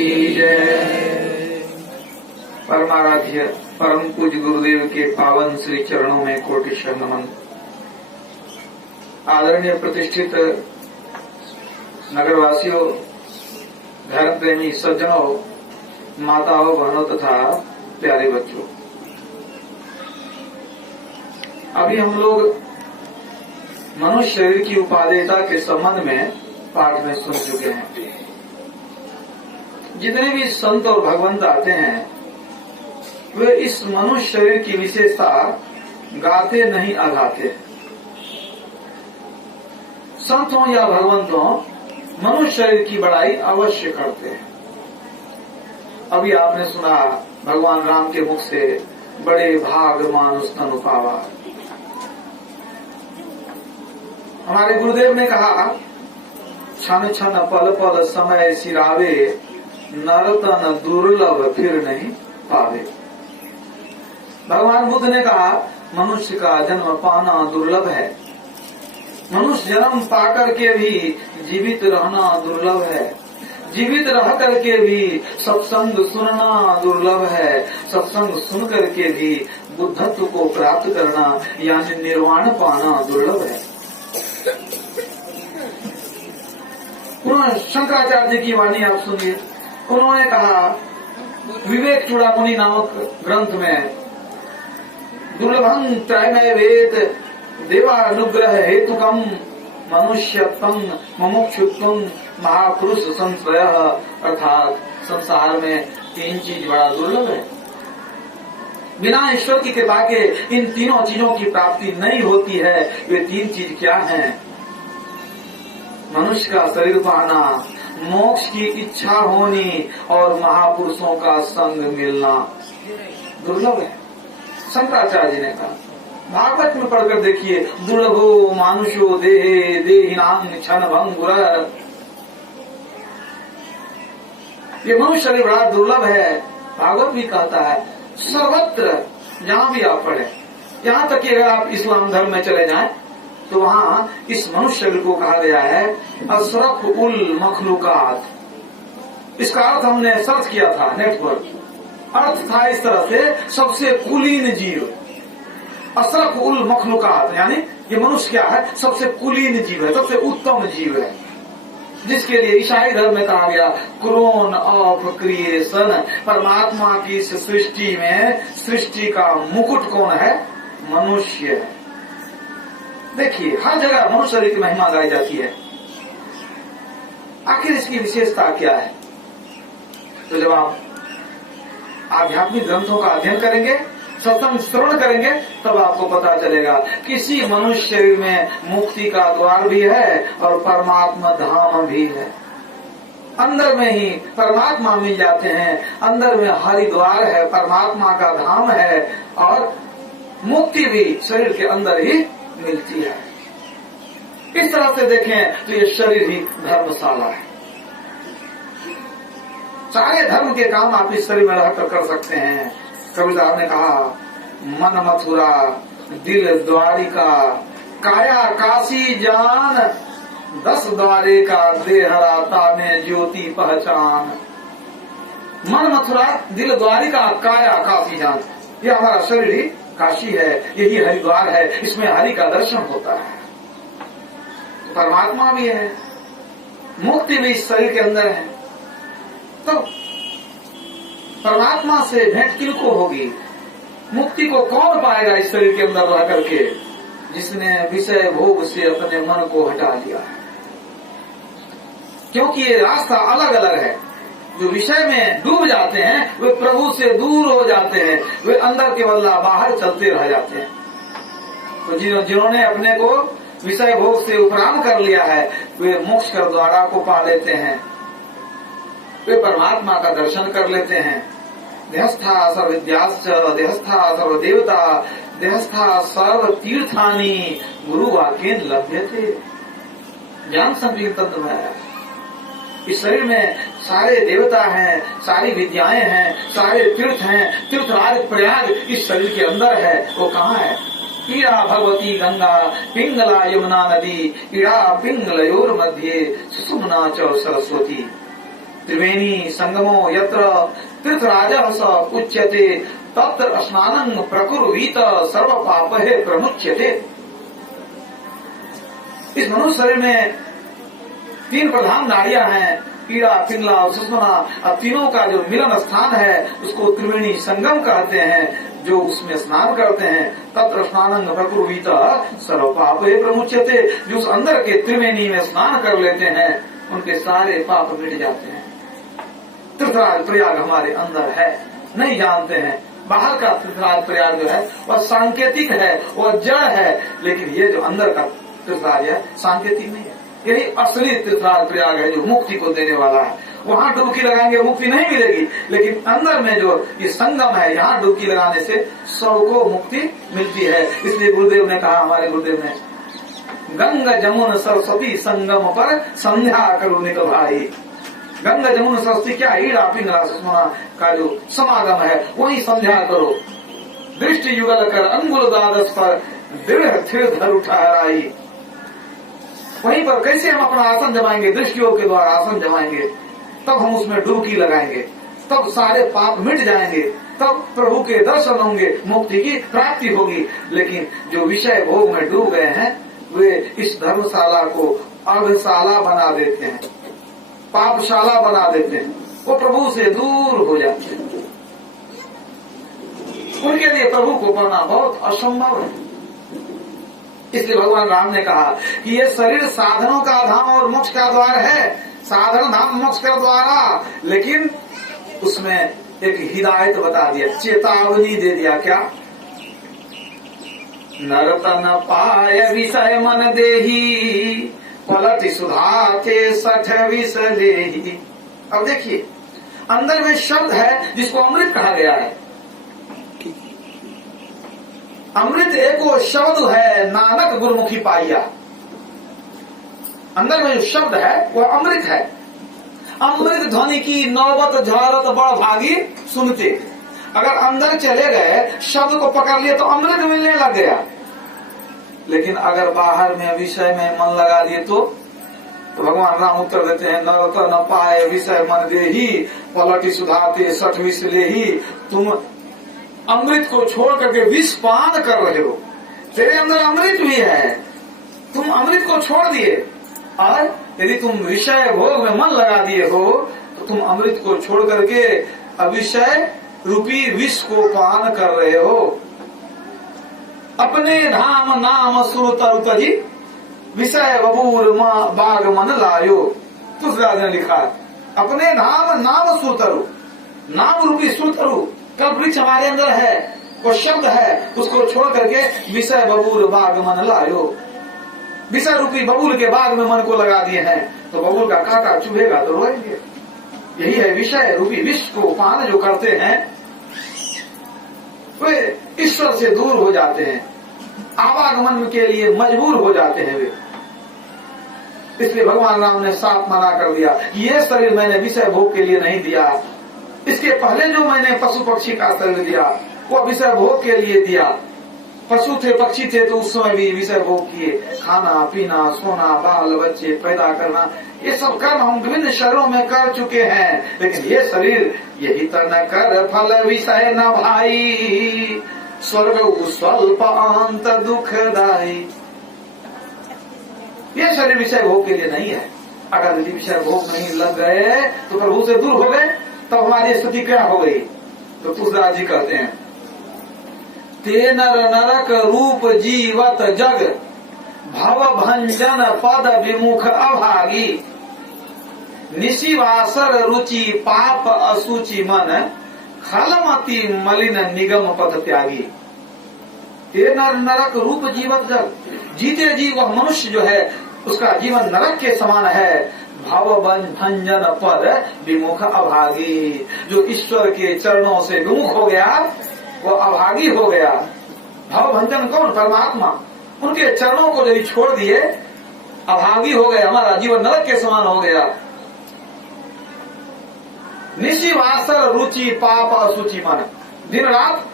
की जय। परमाराध्य परम पूज्य गुरुदेव के पावन श्री चरणों में कोटिशः नमन। आदरणीय प्रतिष्ठित नगरवासियों, धर्म प्रेमी सज्जनों, माताओं, बहनों तथा प्यारे बच्चों, अभी हम लोग मनुष्य शरीर की उपादेयता के संबंध में पाठ में सुन चुके हैं। जितने भी संत और भगवंत आते हैं वे इस मनुष्य शरीर की विशेषता गाते नहीं अगाते। संत हो या भगवंत हो, मनुष्य शरीर की बड़ाई अवश्य करते हैं। अभी आपने सुना भगवान राम के मुख से, बड़े भाग मानुष तनु पावा। हमारे गुरुदेव ने कहा, क्षण क्षण पल पल समय सिरावे, नरतन दुर्लभ फिर नहीं पावे। भगवान बुद्ध ने कहा, मनुष्य का जन्म पाना दुर्लभ है। मनुष्य जन्म पाकर के भी जीवित रहना दुर्लभ है। जीवित रह करके भी सत्संग सुनना दुर्लभ है। सत्संग सुन करके भी बुद्धत्व को प्राप्त करना यानी निर्वाण पाना दुर्लभ है। पुनः शंकराचार्य जी की वाणी आप सुनिए। उन्होंने कहा विवेक चूड़ामणि नामक ग्रंथ में, दुर्लभं त्रयमय वेद देवानुग्रह हेतुकम मनुष्यत्वं मुमुक्षुत्वं महापुरुष संश्रय। अर्थात संसार में तीन चीज बड़ा दुर्लभ है। बिना ईश्वर की कृपा के इन तीनों चीजों की प्राप्ति नहीं होती है। वे तीन चीज क्या हैं? मनुष्य का शरीर पाना, मोक्ष की इच्छा होनी और महापुरुषों का संग मिलना दुर्लभ है। शंकराचार्य जी ने कहा, भागवत में पढ़कर देखिए, दुर्लभो मानुषो देहे देहिनां क्षण भंगुर। ये मनुष्य शरीर बड़ा दुर्लभ है। भागवत भी कहता है, सर्वत्र जहां भी आप पढ़े, यहाँ तक कि अगर आप इस्लाम धर्म में चले जाएं तो वहां इस मनुष्य शरीर को कहा गया है अशरफ उल मखलूकात। इसका अर्थ हमने सर्च किया था नेट पर। अर्थ था इस तरह से, सबसे कुलीन जीव। अशरफ उल मखलूकात यानी ये मनुष्य क्या है? सबसे कुलीन जीव है, सबसे उत्तम जीव है, जिसके लिए ईसाई धर्म में कहा गया क्रोन ऑफ क्रिएशन। परमात्मा की इस सृष्टि में सृष्टि का मुकुट कौन है? मनुष्य है। देखिए, हर जगह मनुष्य शरीर की महिमा गाई जाती है। आखिर इसकी विशेषता क्या है? तो जब आप आध्यात्मिक ग्रंथों का अध्ययन करेंगे, सत्संग श्रवण करेंगे, तब आपको पता चलेगा किसी मनुष्य शरीर में मुक्ति का द्वार भी है और परमात्मा धाम भी है। अंदर में ही परमात्मा मिल जाते हैं। अंदर में हरिद्वार है, परमात्मा का धाम है और मुक्ति भी शरीर के अंदर ही मिलती है। इस तरह से देखें तो ये शरीर ही धर्मशाला है। सारे धर्म के काम आप इस शरीर में रहकर कर सकते हैं। कबीर साहब ने कहा, मन मथुरा दिल द्वारिका, काया काशी जान, 10 द्वारे का देहराता में ज्योति पहचान। मन मथुरा दिल द्वारिका, काया काशी जान। ये हमारा शरीर ही काशी है, यही हरिद्वार है। इसमें हरि का दर्शन होता है। परमात्मा भी है, मुक्ति भी इस शरीर के अंदर है। तो परमात्मा से भेंट किनको होगी? मुक्ति को कौन पाएगा इस शरीर के अंदर रह करके? जिसने विषय भोग से अपने मन को हटा लिया है। क्योंकि ये रास्ता अलग अलग है। जो विषय में डूब जाते हैं वे प्रभु से दूर हो जाते हैं। वे अंदर के बदला बाहर चलते रह जाते हैं। तो जिन्होंने अपने को विषय भोग से उपराम कर लिया है, वे मोक्ष कर द्वारा को पा लेते हैं। वे परमात्मा का दर्शन कर लेते हैं। देहस्था सर्वविद्याश्च देहस्था सर्वदेवता देहस्था सर्व तीर्थानि गुरु वाक्येन लभ्यते। ज्ञान संकीर्तन तंत्र में आया। इस शरीर में सारे देवता हैं, सारी विद्याएं हैं, सारे तीर्थ हैं। तीर्थराज प्रयाग इस शरीर के अंदर है। वो कहाँ है? ईड़ा भगवती गंगा पिंगला यमुना नदी, ईड़ा पिंगलयोर मध्य सुषुम्ना च सरस्वती। त्रिवेणी संगमो यत्र तीर्थराजः स उच्यते तत्र स्नानं प्रकुर्वीत सर्व पापहे प्रमुच्यते। इस मनुष्य शरीर में 3 प्रधान नाड़ियां हैं, पीड़ा, पिंगला और सुषुम्ना। अब तीनों का जो मिलन स्थान है उसको त्रिवेणी संगम कहते हैं। जो उसमें स्नान करते हैं तत्र स्नानं प्रकुर्वीत सर्व पापहे प्रमुच्यते, जो उस अंदर के त्रिवेणी में स्नान कर लेते हैं उनके सारे पाप मिट जाते हैं। तीर्थराज प्रयाग हमारे अंदर है, नहीं जानते हैं। बाहर का तीर्थराज प्रयाग जो है वह सांकेतिक है, वह जड़ है, लेकिन ये जो अंदर का तीर्थराज है सांकेतिक नहीं है। यही असली तीर्थराज प्रयाग है जो मुक्ति को देने वाला है। वहाँ डुबकी लगाएंगे मुक्ति नहीं मिलेगी, लेकिन अंदर में जो ये संगम है यहाँ डुबकी लगाने से सबको मुक्ति मिलती है। इसलिए गुरुदेव ने कहा, हमारे गुरुदेव ने, गंगा जमुन सरस्वती संगम पर संध्या करो निक भाई। गंगा जमुन सरस्वती क्या, हीरा पिंगला सुषुम्ना का जो समागम है वही संध्या करो। दृष्टि युगल कर अंगुल द्वादश पर दृढ़ स्थिर धर ठहराई। वहीं पर कैसे हम अपना आसन जमाएंगे, दृष्टियों के द्वारा आसन जमाएंगे, तब हम उसमें डुबकी लगाएंगे, तब सारे पाप मिट जाएंगे, तब प्रभु के दर्शन होंगे, मुक्ति की प्राप्ति होगी। लेकिन जो विषय भोग में डूब गए हैं वे इस धर्मशाला को अर्धशाला बना देते हैं, पापशाला बना देते हैं, वो प्रभु से दूर हो जाते हैं। उनके लिए प्रभु को पाना बहुत असंभव है। इसलिए भगवान राम ने कहा कि ये शरीर साधनों का धाम और मोक्ष का द्वार है, साधन धाम मोक्ष का द्वारा। लेकिन उसमें एक हिदायत बता दिया, चेतावनी दे दिया, क्या, नरतन पाय विषय मन देही पलट सुधा ते 60 विष लेही। अब देखिए अंदर में शब्द है जिसको अमृत कहा गया है। अमृत एको शब्द है नानक गुरुमुखी पाइया। अंदर में जो शब्द है वह अमृत है। अमृत ध्वनि की नौबत झारत बड़ भागी सुनते। अगर अंदर चले गए शब्द को पकड़ लिए तो अमृत मिलने लग गया। लेकिन अगर बाहर में विषय में मन लगा दिए तो भगवान राम उत्तर देते हैं, नरत न पाए विषय मन देही पलटी सुधाते 60 विष लेही। तुम अमृत को छोड़ करके विष पान कर रहे हो, तेरे अंदर अमृत भी है, तुम अमृत को छोड़ दिए। और यदि तुम विषय भोग में मन लगा दिए हो तो तुम अमृत को छोड़ करके अविषय रूपी विष को पान कर रहे हो। अपने धाम नाम सुर तरु तजी विषय बबूर बाग मन लायो। तुलसीदास ने लिखा, अपने धाम नाम सुर तरु, नाम रूपी सुर तरु कल वृक्ष हमारे अंदर है, वो शब्द है, उसको छोड़ करके विषय बबूल बाग मन लायो। विषय रूपी बबूल के बाग में मन को लगा दिए हैं तो बबूल का कांटा चुभेगा तो रोएंगे। यही है विषय रूपी विष को पान जो करते हैं वे ईश्वर से दूर हो जाते हैं, आवागमन के लिए मजबूर हो जाते हैं वे। इसलिए भगवान राम ने साफ मना कर दिया, ये शरीर मैंने विषय भोग के लिए नहीं दिया। इसके पहले जो मैंने पशु पक्षी का शरीर दिया वो विषय भोग के लिए दिया। पशु थे पक्षी थे तो उस समय भी विषय भोग किए, खाना पीना सोना बाल बच्चे पैदा करना, ये सब कर्म हम विभिन्न शरीरों में कर चुके हैं। लेकिन ये शरीर यही तो न कर फल विषय न भाई स्वर्ग स्वल्प अंत दुखदाई। ये शरीर विषय भोग के लिए नहीं है। अगर यदि विषय भोग नहीं लग गए तो प्रभु से दूर हो गए तो हमारी स्थिति क्या हो गई। तो तुलसीदास जी कहते हैं, ते नर नरक रूप जीवत जग भव भंजन पद विमुख अभागी निशिवासर रुचि पाप असुचि मन खलमती मलिन निगम पद त्यागी। ते नर नरक रूप जीवत जग, जीते जी वह मनुष्य जो है उसका जीवन नरक के समान है। भव भंजन पद विमुख अभागी, जो ईश्वर के चरणों से विमुख हो गया वो अभागी हो गया। भव भंजन कौन, परमात्मा, उनके चरणों को यदि छोड़ दिए अभागी हो गए, हमारा जीवन नरक के समान हो गया। निशिवासर रुचि पाप असुचि मन, दिन रात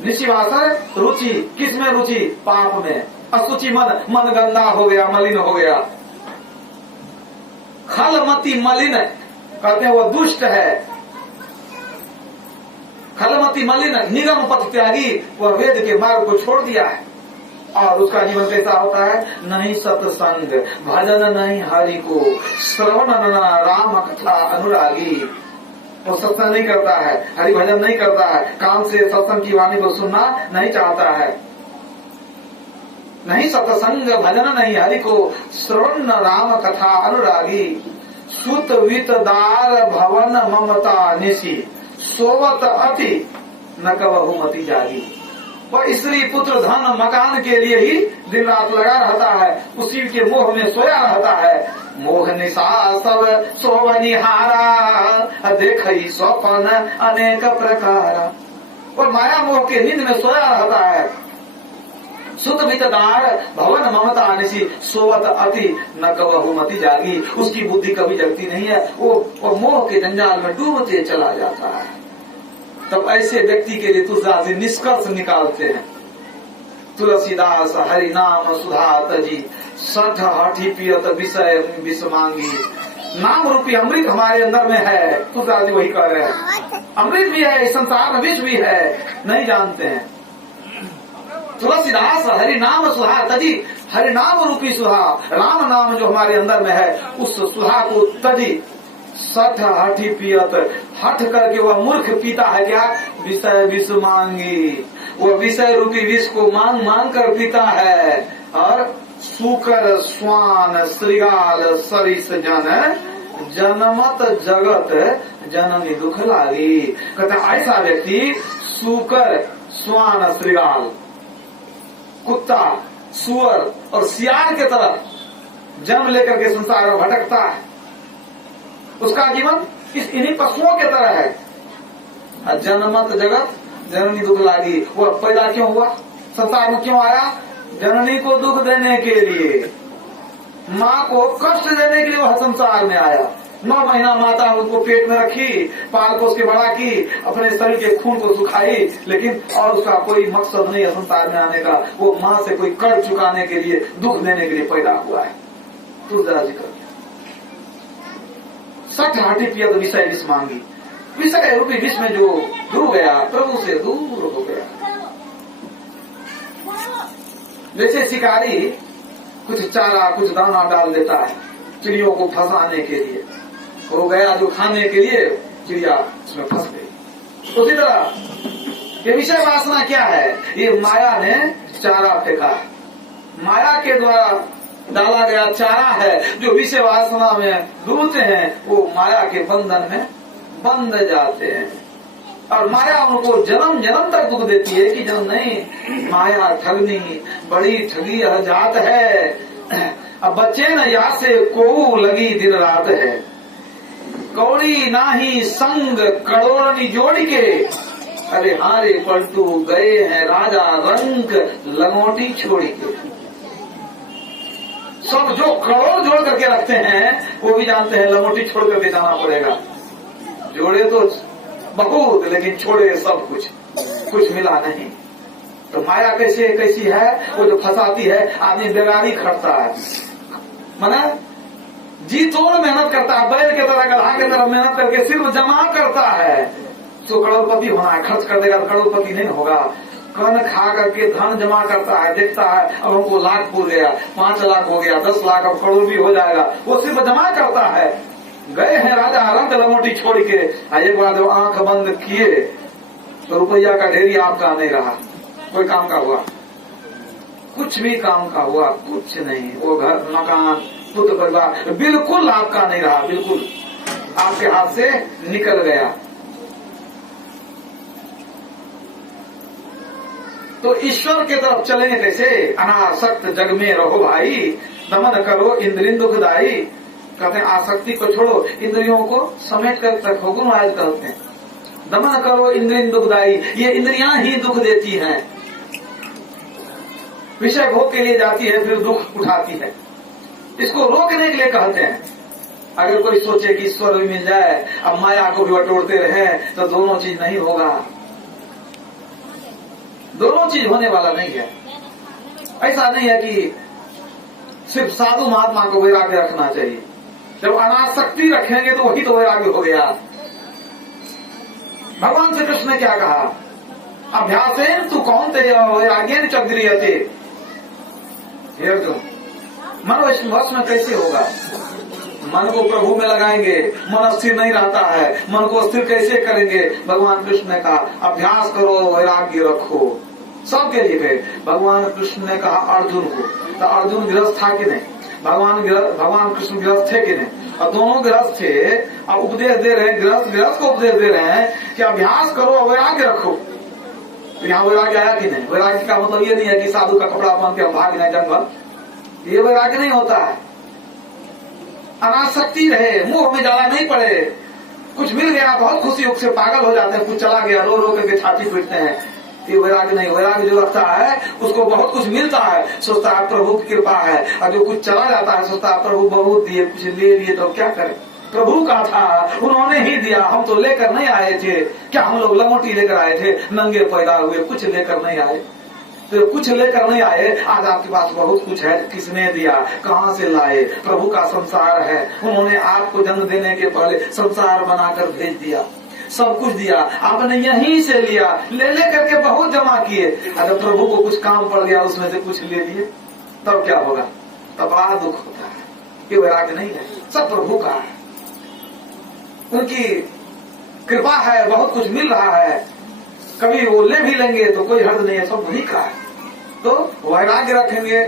निशिवासर रुचि, किस में रुचि, पाप में, असुचि मन, मन गंदा हो गया, मलिन हो गया। खलमती मलिन, कहते हैं वो दुष्ट है। खलमती मलिन निगम पथ त्यागी, वह वेद के मार्ग को छोड़ दिया है। और उसका जीवन कैसा होता है? नहीं सत्संग, भजन नहीं हरि को, श्रवण न राम कथा अनुरागी। वो सत्संग नहीं करता है, हरि भजन नहीं करता है, कान से सत्संग की वाणी को सुनना नहीं चाहता है। नहीं सत्संग भजन नहीं हरि को, श्रवण न राम कथा अनुरागी। सुत वित दार भवन ममता निशी, सोवत अति न कबहु मति जागी। वह स्त्री पुत्र धन मकान के लिए ही दिन रात लगा रहता है, उसी के मोह में सोया रहता है। मोह निशा सब सोवनिहारा, देखई स्वपन अनेक प्रकार। वह माया मोह के नींद में सोया रहता है। सुत वितदार भवन ममता निशी, सोवत अति न कबहु मति जागी। उसकी बुद्धि कभी जगती नहीं है, वो मोह के जंजाल में डूबते चला जाता है। तब ऐसे व्यक्ति के लिए तुलसीदास जी निष्कर्ष निकालते हैं। तुलसीदास हरि नाम सुधा तजी, सठ हठी पियत विषय विष मांगी। नाम रूपी अमृत हमारे अंदर में है, तुलसीदास जी वही कह रहे हैं। अमृत भी है, इस संसार में विष भी है, नहीं जानते हैं। तुलसीदास हरि नाम सुधा तजी, हरि नाम रूपी सुधा, राम नाम जो हमारे अंदर में है, उस सुधा को तजी। सठ हठी पियत, हठ करके वह मूर्ख पीता है क्या? विषय विष मांगी। वह विषय रूपी विष को मांग मांग कर पीता है। और सूकर स्वान श्रृगाल सरिस जन, जनमत जगत जननी दुख लागी। कहते ऐसा व्यक्ति सूकर स्वान श्रृगाल, कुत्ता सुअर और सियार के तरफ जन्म लेकर के संसार में भटकता है। उसका जीवन इन्हीं पशुओं के तरह है। जनमत जगत जननी दुख लागी। वह पैदा क्यों हुआ, संसार में क्यों आया? जननी को दुख देने के लिए, माँ को कष्ट देने के लिए वह संसार में आया। 9 महीना माता उसको पेट में रखी, पाल पोस के बड़ा की, अपने शरीर के खून को सुखाई, लेकिन और उसका कोई मकसद नहीं है संसार में आने का। वो माँ से कोई कर्ज चुकाने के लिए, दुख देने के लिए पैदा हुआ है। तुलसीदास जी कर सठ हाटी पियत विषय विष मांगी। विषय रूपी विष में जो डूब गया, प्रभु से दूर हो गया। जैसे शिकारी कुछ चारा कुछ दाना डाल देता है चिड़ियों को फंसाने के लिए, वो गया जो खाने के लिए, चिड़िया उसमें फंस गई। उसी तरह ये विषय वासना क्या है? ये माया ने चारा फेंका है, माया के द्वारा डाला गया चारा है। जो विषय वासना में डूबते हैं वो माया के बंधन में बंध जाते हैं, और माया उनको जन्म जन्म तक दुख देती है कि जन्म नहीं। माया ठगनी बड़ी ठगी यह जात है, अब बच्चे न या से को लगी दिन रात है। कौड़ी नाही संग कड़ोरनी जोड़ के, अरे हारे पलटू गए हैं राजा रंग लंगोटी छोड़ी के। सब जो करोड़ जोड़ करके रखते हैं वो भी जानते हैं लंगोटी छोड़ करके जाना पड़ेगा। जोड़े तो बहुत, लेकिन छोड़े सब कुछ, कुछ मिला नहीं। तो माया कैसी है? वो जो फंसाती है, आदमी बेगारी खटता है, माना जी तोड़ मेहनत करता है, बैल के तरह गधा के तरह मेहनत करके सिर्फ जमा करता है। तो करोड़पति होना है, खर्च कर देगा तो करोड़पति नहीं होगा। कन खा करके धन जमा करता है, देखता है अब हमको लाख पूर गया, 5 लाख हो गया, 10 लाख, अब करोड़ भी हो जाएगा। वो सिर्फ जमा करता है। गए हैं राजा रंग लंगोटी छोड़ के, एक बार जब आंख बंद किए तो रुपया का ढेरी आपका नहीं रहा। कोई काम का हुआ? कुछ भी काम का हुआ? कुछ नहीं। वो घर मकान पुत्र परिवार बिल्कुल आपका नहीं रहा, बिल्कुल आपके हाथ से निकल गया। तो ईश्वर के तरफ चलेंगे कैसे? अनासक्त जग में रहो भाई, दमन करो इंद्रिय दुखदाई। कहते हैं आसक्ति को छोड़ो, इंद्रियों को समेट कर रखो। गुरु महाराज कहते हैं दमन करो इंद्रिय दुखदाई। ये इंद्रियां ही दुख देती हैं, विषय भोग के लिए जाती है, फिर दुख उठाती है। इसको रोकने के लिए कहते हैं। अगर कोई सोचे कि ईश्वर भी मिल जाए, अब माया को भी बटोरते रहे, तो दोनों चीज नहीं होगा। दोनों चीज होने वाला नहीं है। ऐसा नहीं है कि सिर्फ साधु महात्मा को वैराग्य रखना चाहिए। जब अनासक्ति रखेंगे तो वही तो वैराग्य हो गया। भगवान श्री कृष्ण ने क्या कहा, अभ्यासेन तू कौन्तेय वैराग्येन च गृह्यते। हे अर्जुन, मन वश में कैसे होगा? मन को प्रभु में लगाएंगे, मन स्थिर नहीं रहता है, मन को स्थिर कैसे करेंगे? भगवान कृष्ण ने कहा अभ्यास करो, वैराग्य रखो। सबके लिए कहे। भगवान कृष्ण ने कहा अर्जुन को, तो अर्जुन गृहस्थ था कि नहीं? भगवान कृष्ण गृहस्थ थे कि नहीं? और दोनों गृहस्थ थे। अब उपदेश दे रहे हैं, गृहस्थ को उपदेश दे रहे हैं कि अभ्यास करो, वैराग्य रखो। तो यहाँ वैराग्य आया कि नहीं? वैराग्य का मतलब ये नहीं है कि साधु का कपड़ा पहन के भाग जाए जंगल, ये वैराग्य नहीं होता है। अनासक्ति रहे, मुंह में ज्यादा नहीं पड़े। कुछ मिल गया बहुत खुशी से पागल हो जाते हैं, कुछ चला गया रो रो करके छाती पीटते हैं, ये वैराग्य नहीं। वैराग्य जो रखता है उसको बहुत कुछ मिलता है, सोचता है प्रभु की कृपा है, और जो कुछ चला जाता है सोचता है प्रभु बहुत दिए, कुछ ले लिए तो क्या करें, प्रभु का था उन्होंने ही दिया, हम तो लेकर नहीं आए थे। क्या हम लोग लंगोटी लेकर आए थे? नंगे पैदा हुए, कुछ लेकर नहीं आए। तो कुछ लेकर नहीं आए, आज आपके पास बहुत कुछ है, किसने दिया, कहाँ से लाए? प्रभु का संसार है, उन्होंने आपको जन्म देने के पहले संसार बनाकर भेज दिया, सब कुछ दिया, आपने यहीं से लिया, ले करके बहुत जमा किए। अगर प्रभु को कुछ काम पड़ गया उसमें से कुछ ले लिए तब क्या होगा? तब बड़ा दुख होता है। ये वैराग्य नहीं है, सब प्रभु का है, उनकी कृपा है, बहुत कुछ मिल रहा है, कभी वो ले भी लेंगे तो कोई हर्ज नहीं है, सब वही का है। तो वैराग्य रखेंगे,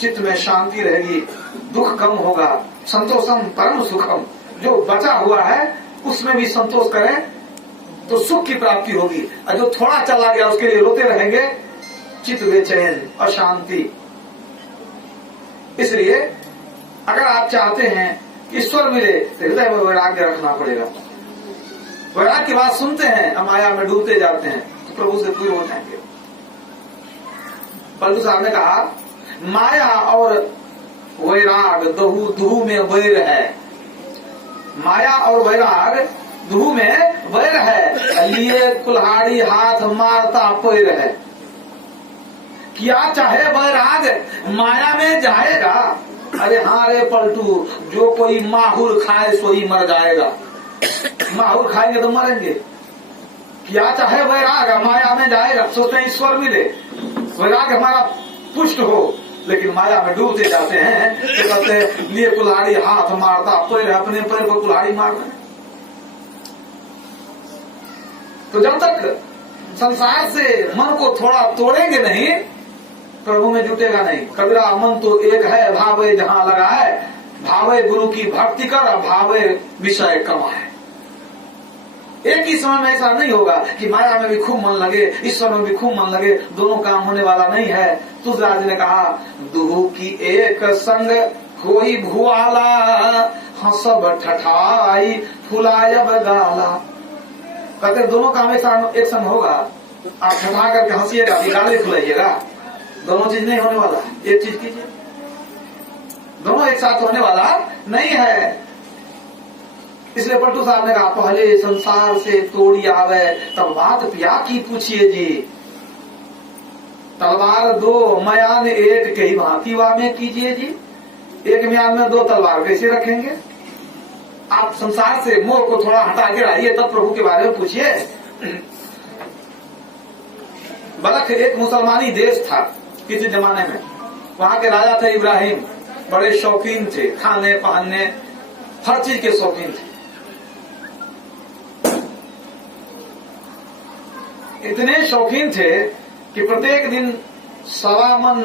चित्त में शांति रहेगी, दुख कम होगा, संतोषम परम सुखम, जो बचा हुआ है उसमें भी संतोष करें तो सुख की प्राप्ति होगी। और जो थोड़ा चला गया उसके लिए रोते रहेंगे, चित्त बेचैन, अशांति। इसलिए अगर आप चाहते हैं ईश्वर मिले तो हृदय में वैराग्य रखना पड़ेगा। वैराग्य की बात सुनते हैं, माया में डूबते जाते हैं तो प्रभु से दूर हो जाएंगे। पलटू साहब ने कहा माया और वैराग दुहु में वैर है, माया और वैराग दुहु में वैर है, लिए कुल्हाड़ी हाथ मारता पैर है। क्या चाहे वैराग माया में जाएगा, अरे हाँ रे पलटू, जो कोई माहुर खाए सोई मर जाएगा, माहुर खाएंगे तो मरेंगे। क्या चाहे वैराग माया में जाएगा, सोचते हैं ईश्वर मिले, वैराग हमारा पुष्ट हो, लेकिन माया में डूबते जाते हैं तो कहते हैं लिए कुल्हाड़ी हाथ मारता पैर, अपने पैर को कुल्हाड़ी मार रहे। तो जब तक संसार से मन को थोड़ा तोड़ेंगे नहीं, प्रभु में जुटेगा नहीं। कबीरा मन तो एक है, भावे जहां लगा है, भावे गुरु की भक्ति कर, भावे विषय कमाए। एक ही समय में ऐसा नहीं होगा कि माया में भी खूब मन लगे, ईश्वर में भी खूब मन लगे, दोनों काम होने वाला नहीं है। तुलसीदास जी ने कहा दुहु की एक संग होई भुआला, हंसब ठठाई फुलायब गाला। कहते दोनों काम एक संग होगा, आप ठठा करके हंसिएगा, गाली फुलाइएगा, दोनों चीज नहीं होने वाला। एक चीज कीजिए, दोनों एक साथ होने वाला नहीं है। इसलिए पलटू साहब ने कहा पहले संसार से तोड़ी आवे, तब बात पिया की पूछिए जी। तलवार दो म्यान एक कई भांति वा में कीजिए जी। एक म्यान में दो तलवार कैसे रखेंगे? आप संसार से मोह को थोड़ा हटा के आइए, तब प्रभु के बारे में पूछिए। बलख एक मुसलमानी देश था किसी जमाने में, वहां के राजा थे इब्राहिम, बड़े शौकीन थे, खाने पहनने हर चीज के शौकीन थे। इतने शौकीन थे कि प्रत्येक दिन 1.25 मन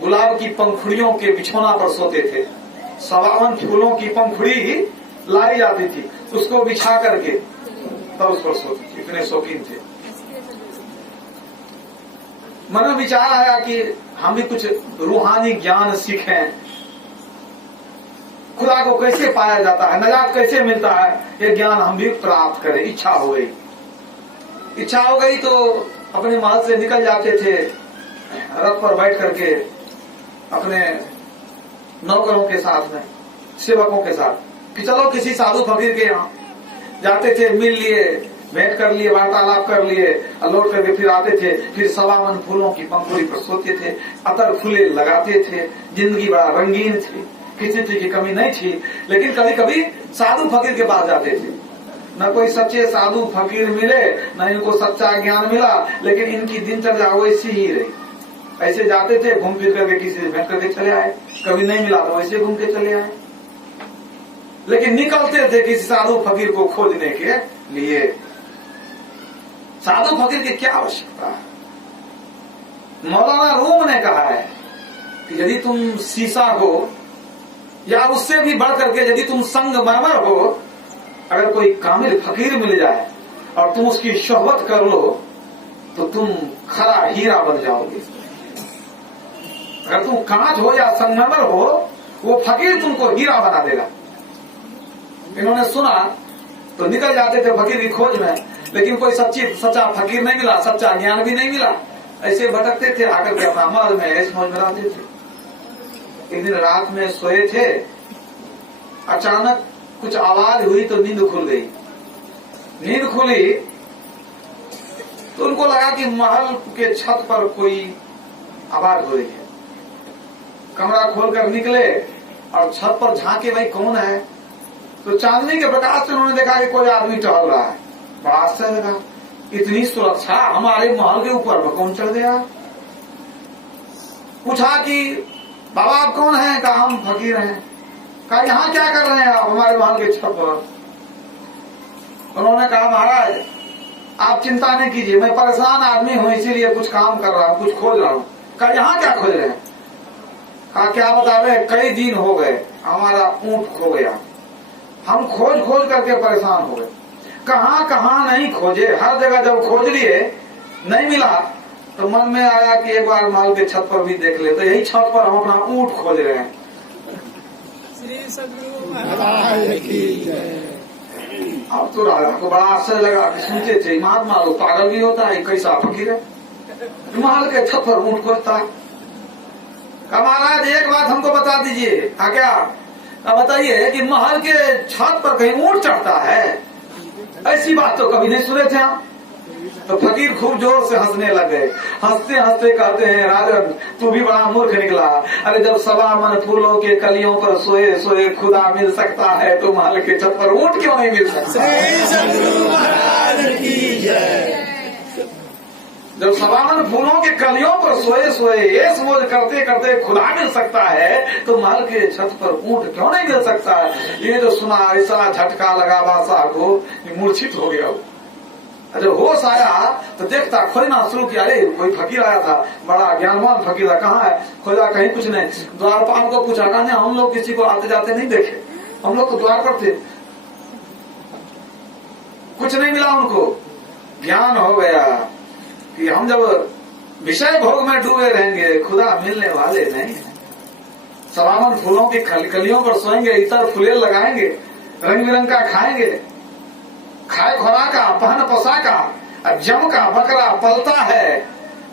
गुलाब की पंखुड़ियों के बिछौना पर सोते थे। 1.25 मन फूलों की पंखुड़ी लाई जाती थी, उसको बिछा करके तब उस पर सोते थे, इतने शौकीन थे। मन में विचार आया कि हम भी कुछ रूहानी ज्ञान सीखें, खुदा को कैसे पाया जाता है, नजात कैसे मिलता है, ये ज्ञान हम भी प्राप्त करें। इच्छा हो गई, इच्छा हो गई तो अपने महल से निकल जाते थे रथ पर बैठ करके, अपने नौकरों के साथ में, सेवकों के साथ, कि चलो किसी साधु फकीर के यहाँ जाते थे, मिल लिए, भेंट कर लिए, वार्तालाप कर लिए, लौट करके फिर आते थे, फिर 1.25 मन फूलों की पंखुड़ी पर सोते थे, अतर फूले लगाते थे, जिंदगी बड़ा रंगीन थी। किसी चीज की कमी नहीं थी, लेकिन कभी कभी साधु फकीर के पास जाते थे। न कोई सच्चे साधु फकीर मिले, न इनको सच्चा ज्ञान मिला, लेकिन इनकी दिनचर्या वैसी ही रही। ऐसे जाते थे, घूम फिर करके किसी से भेंट करके चले आए, कभी नहीं मिला तो वैसे घूम के चले आए, लेकिन निकलते थे किसी साधु फकीर को खोजने के लिए। साधु फकीर की क्या आवश्यकता है? मौलाना रूम ने कहा है कि यदि तुम शीशा हो या उससे भी बढ़ करके यदि तुम संगमरमर हो, अगर कोई कामिल फकीर मिल जाए और तुम उसकी सोहबत कर लो तो तुम खरा हीरा बन जाओगे। अगर तुम कांच हो या संगमरमर हो, वो फकीर तुमको हीरा बना देगा। इन्होंने सुना तो निकल जाते थे फकीर की खोज में, लेकिन कोई सच्चा फकीर नहीं मिला, सच्चा ज्ञान भी नहीं मिला। ऐसे भटकते थे, आकर के अपना मौज में ऐश मौज में रहते थे। एक दिन रात में सोए थे, अचानक कुछ आवाज हुई तो नींद खुल गई। नींद खुली तो उनको लगा कि महल के छत पर कोई आवाज हो रही है। कमरा खोलकर निकले और छत पर झांके, भाई कौन है? तो चांदनी के प्रकाश से उन्होंने देखा कि कोई आदमी टहल रहा है। बड़ा आश्चर्य लगा, इतनी सुरक्षा हमारे महल के ऊपर में कौन चढ़ गया? पूछा कि बाबा आप कौन हैं? कहा हम फकीर हैं। कहा यहाँ क्या कर रहे हैं आप हमारे महल के छत पर? उन्होंने कहा महाराज आप चिंता नहीं कीजिए, मैं परेशान आदमी हूँ, इसीलिए कुछ काम कर रहा हूँ, कुछ खोज रहा हूँ। कहा यहाँ क्या खोज रहे हैं? कहा क्या बतावे, कई दिन हो गए हमारा ऊंट खो गया, हम खोज खोज करके परेशान हो गए। कहाँ कहाँ नहीं खोजे, हर जगह जब खोज लिए नहीं मिला तो मन में आया कि एक बार महल के छत पर भी देख ले। तो यही छत पर हम अपना ऊंट खोज रहे हैं। श्री सद्गुरु महाराज की जय। अब तो राजा को बड़ा आश्चर्य लगा कि सुनते थे महात्मा लोग पागल भी होता है, कैसा फकीर है महल के छत पर ऊंट खोजता है। महाराज एक बात हमको बता दीजिए। क्या? बताइए कि महल के छत पर कहीं ऊंट चढ़ता है? ऐसी बात तो कभी नहीं सुने थे हम। तो फकीर खूब जोर से हंसने लगे। हंसते हंसते कहते हैं राजन तू भी बड़ा मूर्ख निकला। अरे जब सवा मन फूलों के कलियों पर सोए सोए खुदा मिल सकता है तो महल के छत पर ऊंट क्यों नहीं मिल सकता? श्री सद्गुरु महाराज की जय। जब सवामन फूलों के कलियों पर सोए सोए ऐश मौज करते करते खुदा मिल सकता है तो महल के छत पर ऊंट क्यों नहीं मिल सकता है? ये जो सुना ऐसा झटका लगा बादशाह को, मूर्छित हो गया। जब होश आया तो देखता, खोजना शुरू किया। अरे कोई फकीर आया था, बड़ा ज्ञानवान फकीर था, कहाँ है? खोजा, कहीं कुछ नहीं। द्वारपाल को पूछा, कहने हम लोग किसी को आते जाते नहीं देखे, हम लोग तो द्वार पर थे, कुछ नहीं मिला उनको। ज्ञान हो गया कि हम जब विषय भोग में डूबे रहेंगे खुदा मिलने वाले नहीं। सवामन फूलों की कलियों पर सोएंगे, इतर फुले लगाएंगे, रंग बिरंग का खाएंगे, खाए खोरा का पहन पोसा का। अब जम का बकरा पलता है,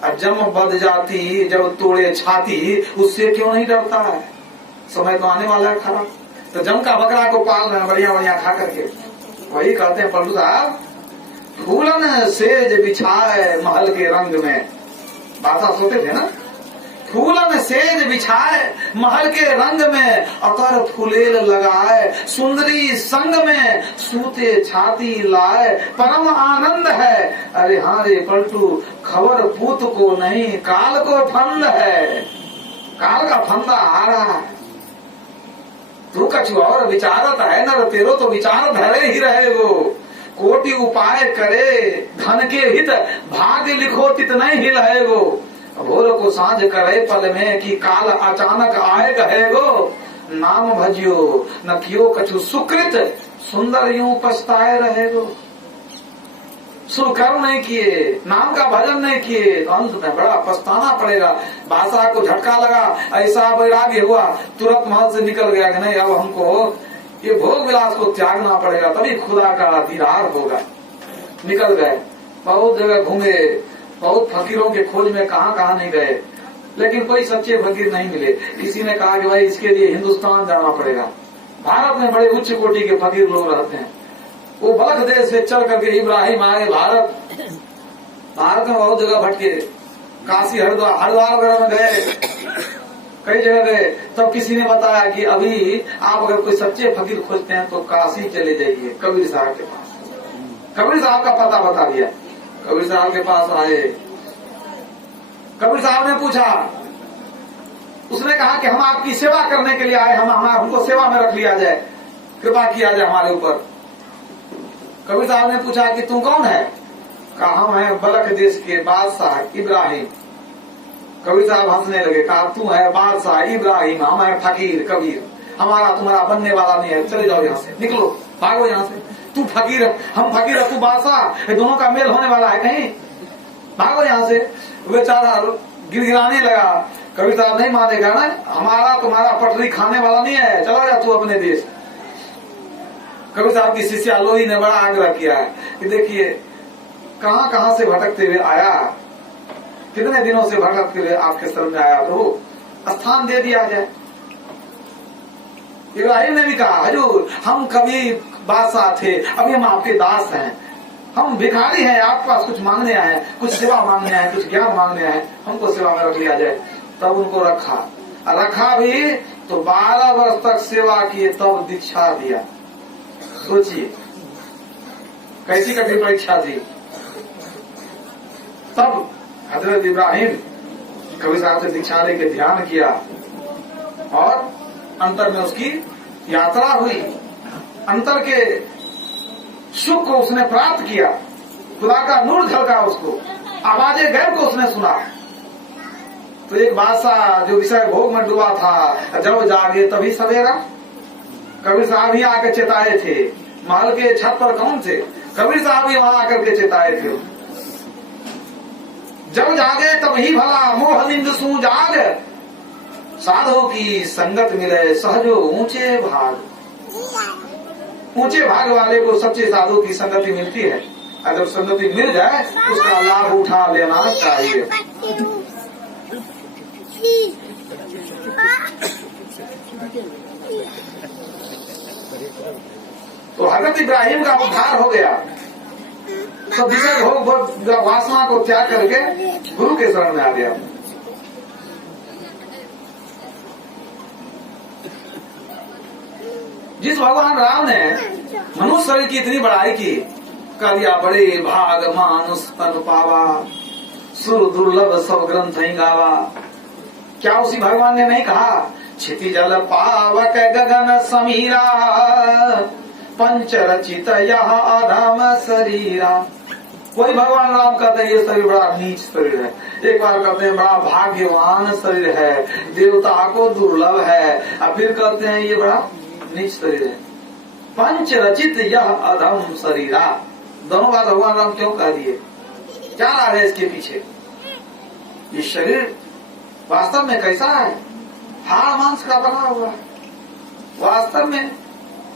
अब जम बद जाती जब तोड़े छाती, उससे क्यों नहीं डरता है? समय तो आने वाला है खराब। तो जम का बकरा को पाल रहे हैं बढ़िया बढ़िया खा करके। वही कहते हैं पलटू साहब, फूलन सेज बिछाए महल के रंग में। बाता सोते थे ना, फूलन सेज बिछाए महल के रंग में, अतर फुलेल लगाए सुंदरी संग में, सूते छाती लाए परम आनंद है। अरे हाँ रे पलटू, खबर पूत को नहीं काल को फंद है, काल का फंदा आ रहा है। तू कछु और विचारत है नर, तेरो तो विचार धरे ही रहेगो। कोटि उपाय करे धन के हित, भाग्य लिखो तितना ही रहेगो। भोर को सांझ करे पल में कि काल अचानक आए गहेगो। नाम भजियो न कियो कछु सुकृत, सुंदर यूं पछताए रहेगो। सुकर्म नहीं किए, नाम का भजन नहीं किए तो अंत में बड़ा पछताना पड़ेगा। बादशाह को झटका लगा, ऐसा वैराग्य हुआ, तुरंत महल से निकल गया कि नहीं अब हमको ये भोग विलास को त्यागना पड़ेगा, तभी खुदा का दीदार होगा। निकल गए, बहुत जगह घूमे, बहुत फकीरों के खोज में कहाँ कहाँ नहीं गए, लेकिन कोई सच्चे फकीर नहीं मिले। किसी ने कहा कि भाई इसके लिए हिंदुस्तान जाना पड़ेगा। भारत में बड़े उच्च कोटि के फकीर लोग रहते हैं। वो बल्ख देश से चल करके इब्राहिम आए भारत में बहुत जगह भटके, काशी हरिद्वार वगैरह में गए, कई जगह गए तब किसी ने बताया कि अभी आप अगर कोई सच्चे फकीर खोजते हैं तो काशी चले जाइए कबीर साहब के पास। कबीर साहब का पता बता दिया। कबीर साहब के पास आए, कबीर साहब ने पूछा, उसने कहा कि हम आपकी सेवा करने के लिए आए, हमको सेवा में रख लिया जाए, कृपा किया जाए हमारे ऊपर। कबीर साहब ने पूछा कि तू कौन है? कहा हम हैं बलख देश के बादशाह इब्राहिम। कबीर साहब हंसने लगे, कहा तू है बादशाह इब्राहिम, हम है फकीर कबीर, हमारा तुम्हारा बनने वाला नहीं है, चले जाओ यहाँ से, निकलो, भागो यहाँ से। तू फकीर, हम फकीर, तू बादशाह, ये दोनों का मेल होने वाला है कहीं, भागो यहाँ से। बेचारा गिड़गिड़ाने लगा। कबीर साहब नहीं मानेगा ना, हमारा तुम्हारा पटरी खाने वाला नहीं है, चला जा तू अपने देश। कबीर साहब की शिष्या लोही ने बड़ा आग्रह किया है कि देखिए कहां कहां से भटकते हुए आया, कितने दिनों से भटकते हुए आपके शरण में आया, तो स्थान दे दिया जाए। इब्राहिम ने भी कहा हजूर हम कभी बादशाह थे, अभी हम आपके दास हैं, हम भिखारी हैं, आपके पास कुछ मांगने आए हैं, कुछ सेवा मांगने आए, कुछ ज्ञान मांगने आए, हमको सेवा में रख लिया जाए। तब उनको रखा भी तो 12 वर्ष तक सेवा किए, तब दीक्षा दिया। सोचिए कैसी कठिन परीक्षा थी। तब हजरत इब्राहिम कबीर साहब से दीक्षा लेके ध्यान किया और अंतर में उसकी यात्रा हुई, अंतर के सुख को उसने प्राप्त किया, खुदा का नूर झलका उसको, आवाजें गैब को उसने सुना। तो एक बादशाह जो विषय भोग में डूबा था, जब जागे तभी सवेरा। कबीर साहब ही आकर चेताए थे, महल के छत पर कौन थे? कबीर साहब ही वहां आकर के चेताए थे। जब जागे तब ही भला मोह निंद सू जाग, साधु की संगत मिले सहजो ऊंचे भाग। ऊंचे भाग वाले को सच्चे साधु की संगति मिलती है, और जब संगति मिल जाए उसका लाभ उठा लेना चाहिए। तो हजरत इब्राहिम का उद्धार हो गया, तो विषय भोग वासना को त्याग करके गुरु के शरण में आ गया। जिस भगवान राम ने मनुष्य शरीर की इतनी बड़ाई की, कह दिया बड़े भाग मानुष तन पावा, सुर दुर्लभ सब ग्रंथ ही गावा। क्या उसी भगवान ने नहीं कहा क्षिति जल पावक गगन समीरा, पंच रचित यह अधम शरीरा। कोई भगवान राम कहते हैं ये शरीर बड़ा नीच शरीर है, एक बार कहते हैं बड़ा भाग्यवान शरीर है, देवता को दुर्लभ है, और फिर कहते हैं ये बड़ा नीच शरीर है। पंच रचित यह अधम शरीरा, दोनों बात भगवान राम क्यों कह दिए? क्या राज है इसके पीछे? ये शरीर वास्तव में कैसा है? हाड़ मांस का बना हुआ है, वास्तव में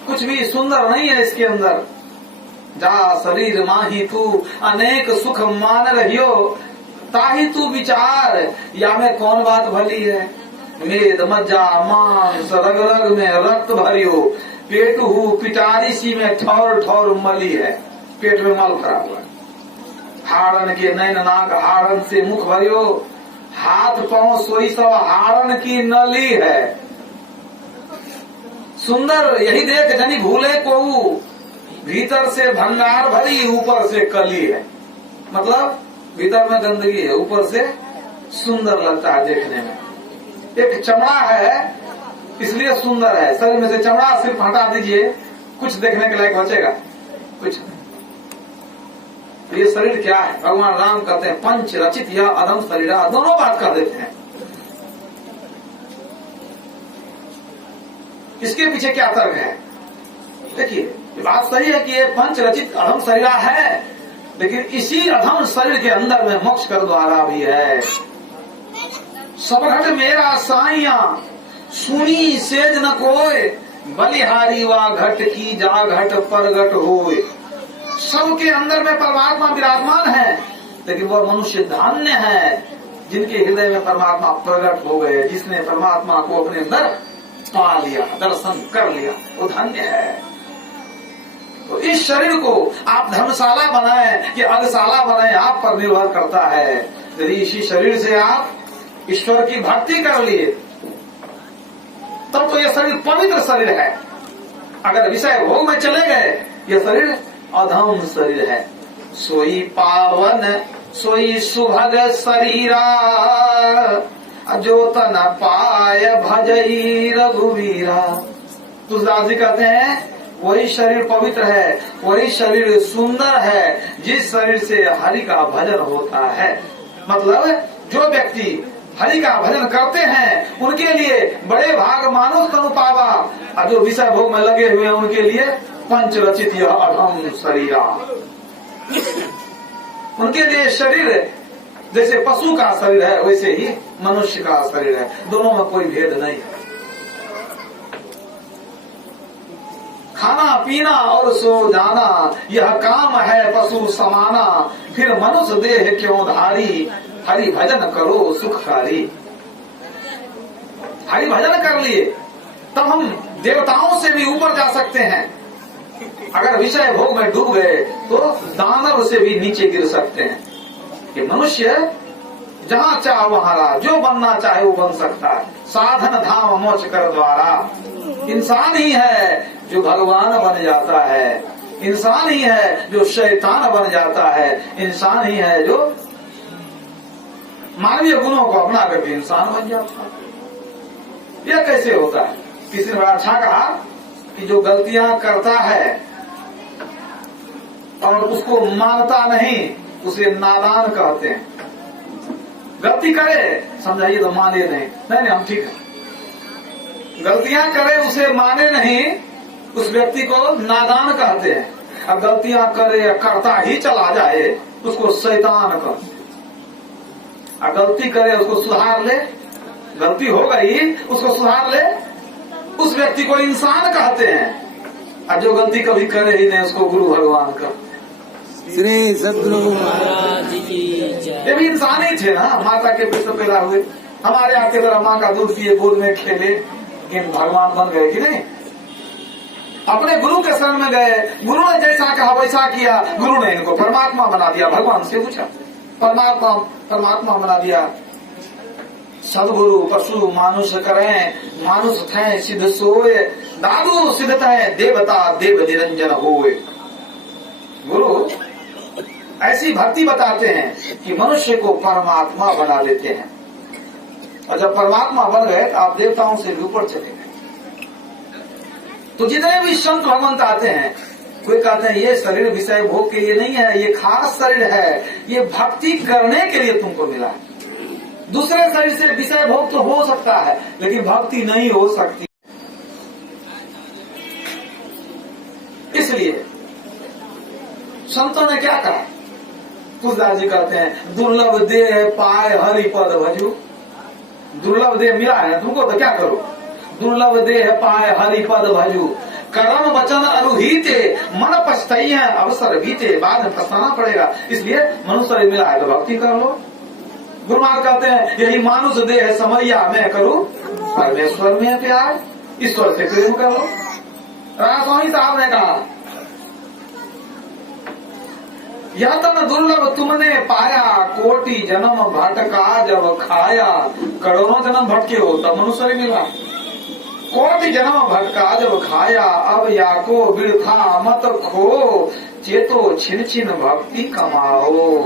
कुछ भी सुंदर नहीं है इसके अंदर। जा शरीर माही तू अनेक सुख मान रहियो, ताही तू विचार या में कौन बात भली है। मेद मज्जा मांस रग रग में रक्त भरियो, पेट हु पिटारी सी में ठौर ठौर मली है, पेट में मल भरा हुआ है। हाड़न के नैन नाक हाड़न से मुख भरियो, हाथ पांव सोई सब हाड़न की नली है। सुंदर यही देख जनी भूले को, भीतर से भंगार भरी ऊपर से कली है। मतलब भीतर में गंदगी है, ऊपर से सुंदर लगता है देखने में। एक चमड़ा है इसलिए सुंदर है, शरीर में से चमड़ा सिर्फ हटा दीजिए, कुछ देखने के लायक बचेगा कुछ। ये शरीर क्या है? भगवान राम कहते हैं पंच रचित या अधम शरीरा, दोनों बात कर देते हैं। इसके पीछे क्या तर्क है? देखिए बात सही है कि ये पंच रचित अधम शरीरा है, लेकिन इसी अधम शरीर के अंदर में मोक्ष का द्वारा भी है। सब घट मेरा साइया सुनी सेज न कोय, बलिहारी वा घट की जा घट परगट होए। सबके अंदर में परमात्मा विराजमान है, लेकिन वह मनुष्य धन्य है जिनके हृदय में परमात्मा प्रकट हो गए, जिसने परमात्मा को अपने अंदर पा लिया, दर्शन कर लिया, वो धन्य है। तो इस शरीर को आप धर्मशाला बनाए कि अगशाला बनाए, आप पर निर्भर करता है। यदि इसी शरीर से आप ईश्वर की भक्ति कर लिए तब तो ये शरीर पवित्र शरीर है। अगर विषय भोग में चले गए, ये शरीर अधम शरीर है। सोई पावन सोई सुभग शरीरा, जो तन पाय भजई रघुवीरा। तुलसीदास जी कहते हैं वही शरीर पवित्र है, वही शरीर सुंदर है जिस शरीर से हरि का भजन होता है। मतलब जो व्यक्ति हरि का भजन करते हैं उनके लिए बड़े भाग मानुष तनु पावा, और जो विषय भोग में लगे हुए हैं उनके लिए पंच रचित यह अधम शरीरा। उनके लिए शरीर जैसे पशु का शरीर है वैसे ही मनुष्य का शरीर है, दोनों में कोई भेद नहीं है। खाना पीना और सो जाना यह काम है पशु समाना, फिर मनुष्य देह क्यों धारी, हरि भजन करो सुखकारी। हरि भजन कर लिए तब हम देवताओं से भी ऊपर जा सकते हैं। अगर विषय भोग में डूब गए तो दानव से भी नीचे गिर सकते हैं। कि मनुष्य जहाँ चाह वहाँ रहा, जो बनना चाहे वो बन सकता है। साधन धाम मोक्ष कर द्वारा। इंसान ही है जो भगवान बन जाता है, इंसान ही है जो शैतान बन जाता है, इंसान ही है जो मानवीय गुणों को अपना करके इंसान बन जाता है। यह कैसे होता है? किसी ने बड़ा अच्छा कहा कि जो गलतियां करता है और उसको मानता नहीं उसे नादान कहते हैं। गलती करे समझाइए तो माने नहीं हम ठीक है। गलतियां करे उसे माने नहीं, उस व्यक्ति को नादान कहते हैं। अब गलतियां करे करता ही चला जाए उसको शैतान कहते हैं। अब गलती करे उसको सुधार ले, गलती हो गई उसको सुधार ले, उस व्यक्ति को इंसान कहते हैं। और जो गलती कभी करे ही नहीं उसको गुरु भगवान कहते हैं। श्री सद्गुरु महाराज की जय। ये भी इंसान ही थे ना, माता के पेट से पैदा हुए। हमारे आपके तरह माँ का दूध पिए गोद में खेले, लेकिन भगवान बन गए कि नहीं? अपने गुरु के शरण में गए, गुरु ने जैसा कहा वैसा किया, गुरु ने इनको परमात्मा बना दिया। भगवान से पूछा, परमात्मा बना दिया। सदगुरु पशु मानुष करें, मानुष थे सिद्ध सोए, दादू सिद्ध है देवता देव निरंजन होए। गुरु ऐसी भक्ति बताते हैं कि मनुष्य को परमात्मा बना देते हैं। और जब परमात्मा बन गए तो आप देवताओं से भी ऊपर चले गए। तो जितने भी संत भगवंत आते हैं वे कहते हैं ये शरीर विषय भोग के लिए नहीं है, ये खास शरीर है, ये भक्ति करने के लिए तुमको मिला है। दूसरे शरीर से विषय भोग तो हो सकता है लेकिन भक्ति नहीं हो सकती। इसलिए संतों ने क्या कहा? तुलसीदास जी कहते हैं दुर्लभ देह पाए हरि पद भजू। दुर्लभ देह मिला है तुमको तो क्या करो? दुर्लभ देह पाए हरि पद भजू, कर्म वचन अनुहीते मन पछताई है अवसर बीते। बाद में पछताना पड़ेगा, इसलिए मनुष्य मिला है तो भक्ति कर लो। गुरु महाराज कहते हैं यही मानुष देह समैया मैं करूं परमेश्वर में प्यार, ईश्वर से प्रेम करो। राधा स्वामी साहब ने कहा यह तन दुर्लभ तुमने पाया, कोटि जन्म भटका जब खाया। करोड़ों जन्म भटके हो तब मनुष्य मिला। कोटि जन्म भटका जब खाया, अब याको बिरथा मत खो, चेतो छिन छिन भक्ति कमाओ।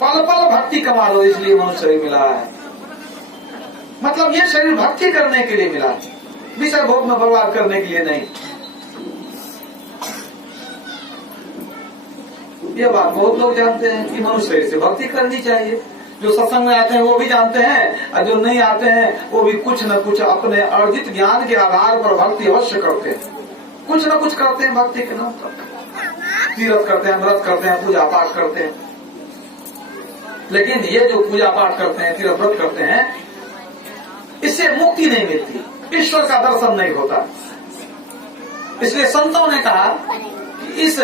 पल पल भक्ति कमा लो, इसलिए मनुष्य मिला है। मतलब ये शरीर भक्ति करने के लिए मिला, विषय भोग में बर्बाद करने के लिए नहीं। ये बात बहुत लोग जानते हैं कि मनुष्य से भक्ति करनी चाहिए। जो सत्संग में आते हैं वो भी जानते हैं, और जो नहीं आते हैं वो भी कुछ न कुछ अपने अर्जित ज्ञान के आधार पर भक्ति अवश्य करते हैं। कुछ न कुछ करते हैं भक्ति के नाम पर, तीर्थ करते हैं, व्रत करते हैं, पूजा पाठ करते हैं। लेकिन ये जो पूजा पाठ करते हैं, तीर्थ व्रत करते हैं, इससे मुक्ति नहीं मिलती, ईश्वर का दर्शन नहीं होता। इसलिए संतों ने कहा कि इस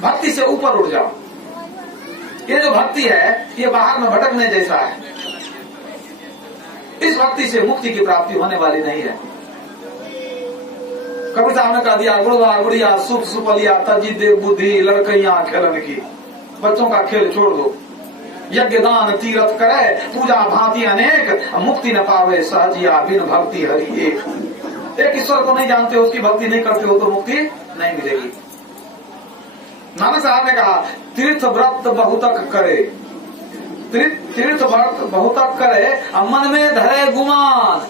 भक्ति से ऊपर उठ जाओ। ये जो भक्ति है ये बाहर में भटकने जैसा है। इस भक्ति से मुक्ति की प्राप्ति होने वाली नहीं है। कबीर साहब ने कह दिया गुड़वा गुड़िया सुप सुपलिया तजी देव बुद्धि लड़कैया खेलन की। बच्चों का खेल छोड़ दो, यज्ञ दान तीर्थ करे, पूजा भांति अनेक, मुक्ति न पावे सहजिया बिन भक्ति हरि एक ईश्वर को नहीं जानते हो, उसकी भक्ति नहीं करते हो तो मुक्ति नहीं मिलेगी। नानक साहब ने कहा तीर्थ व्रत बहुतक करे, तीर्थ व्रत बहुतक करे, मन में धरे गुमान,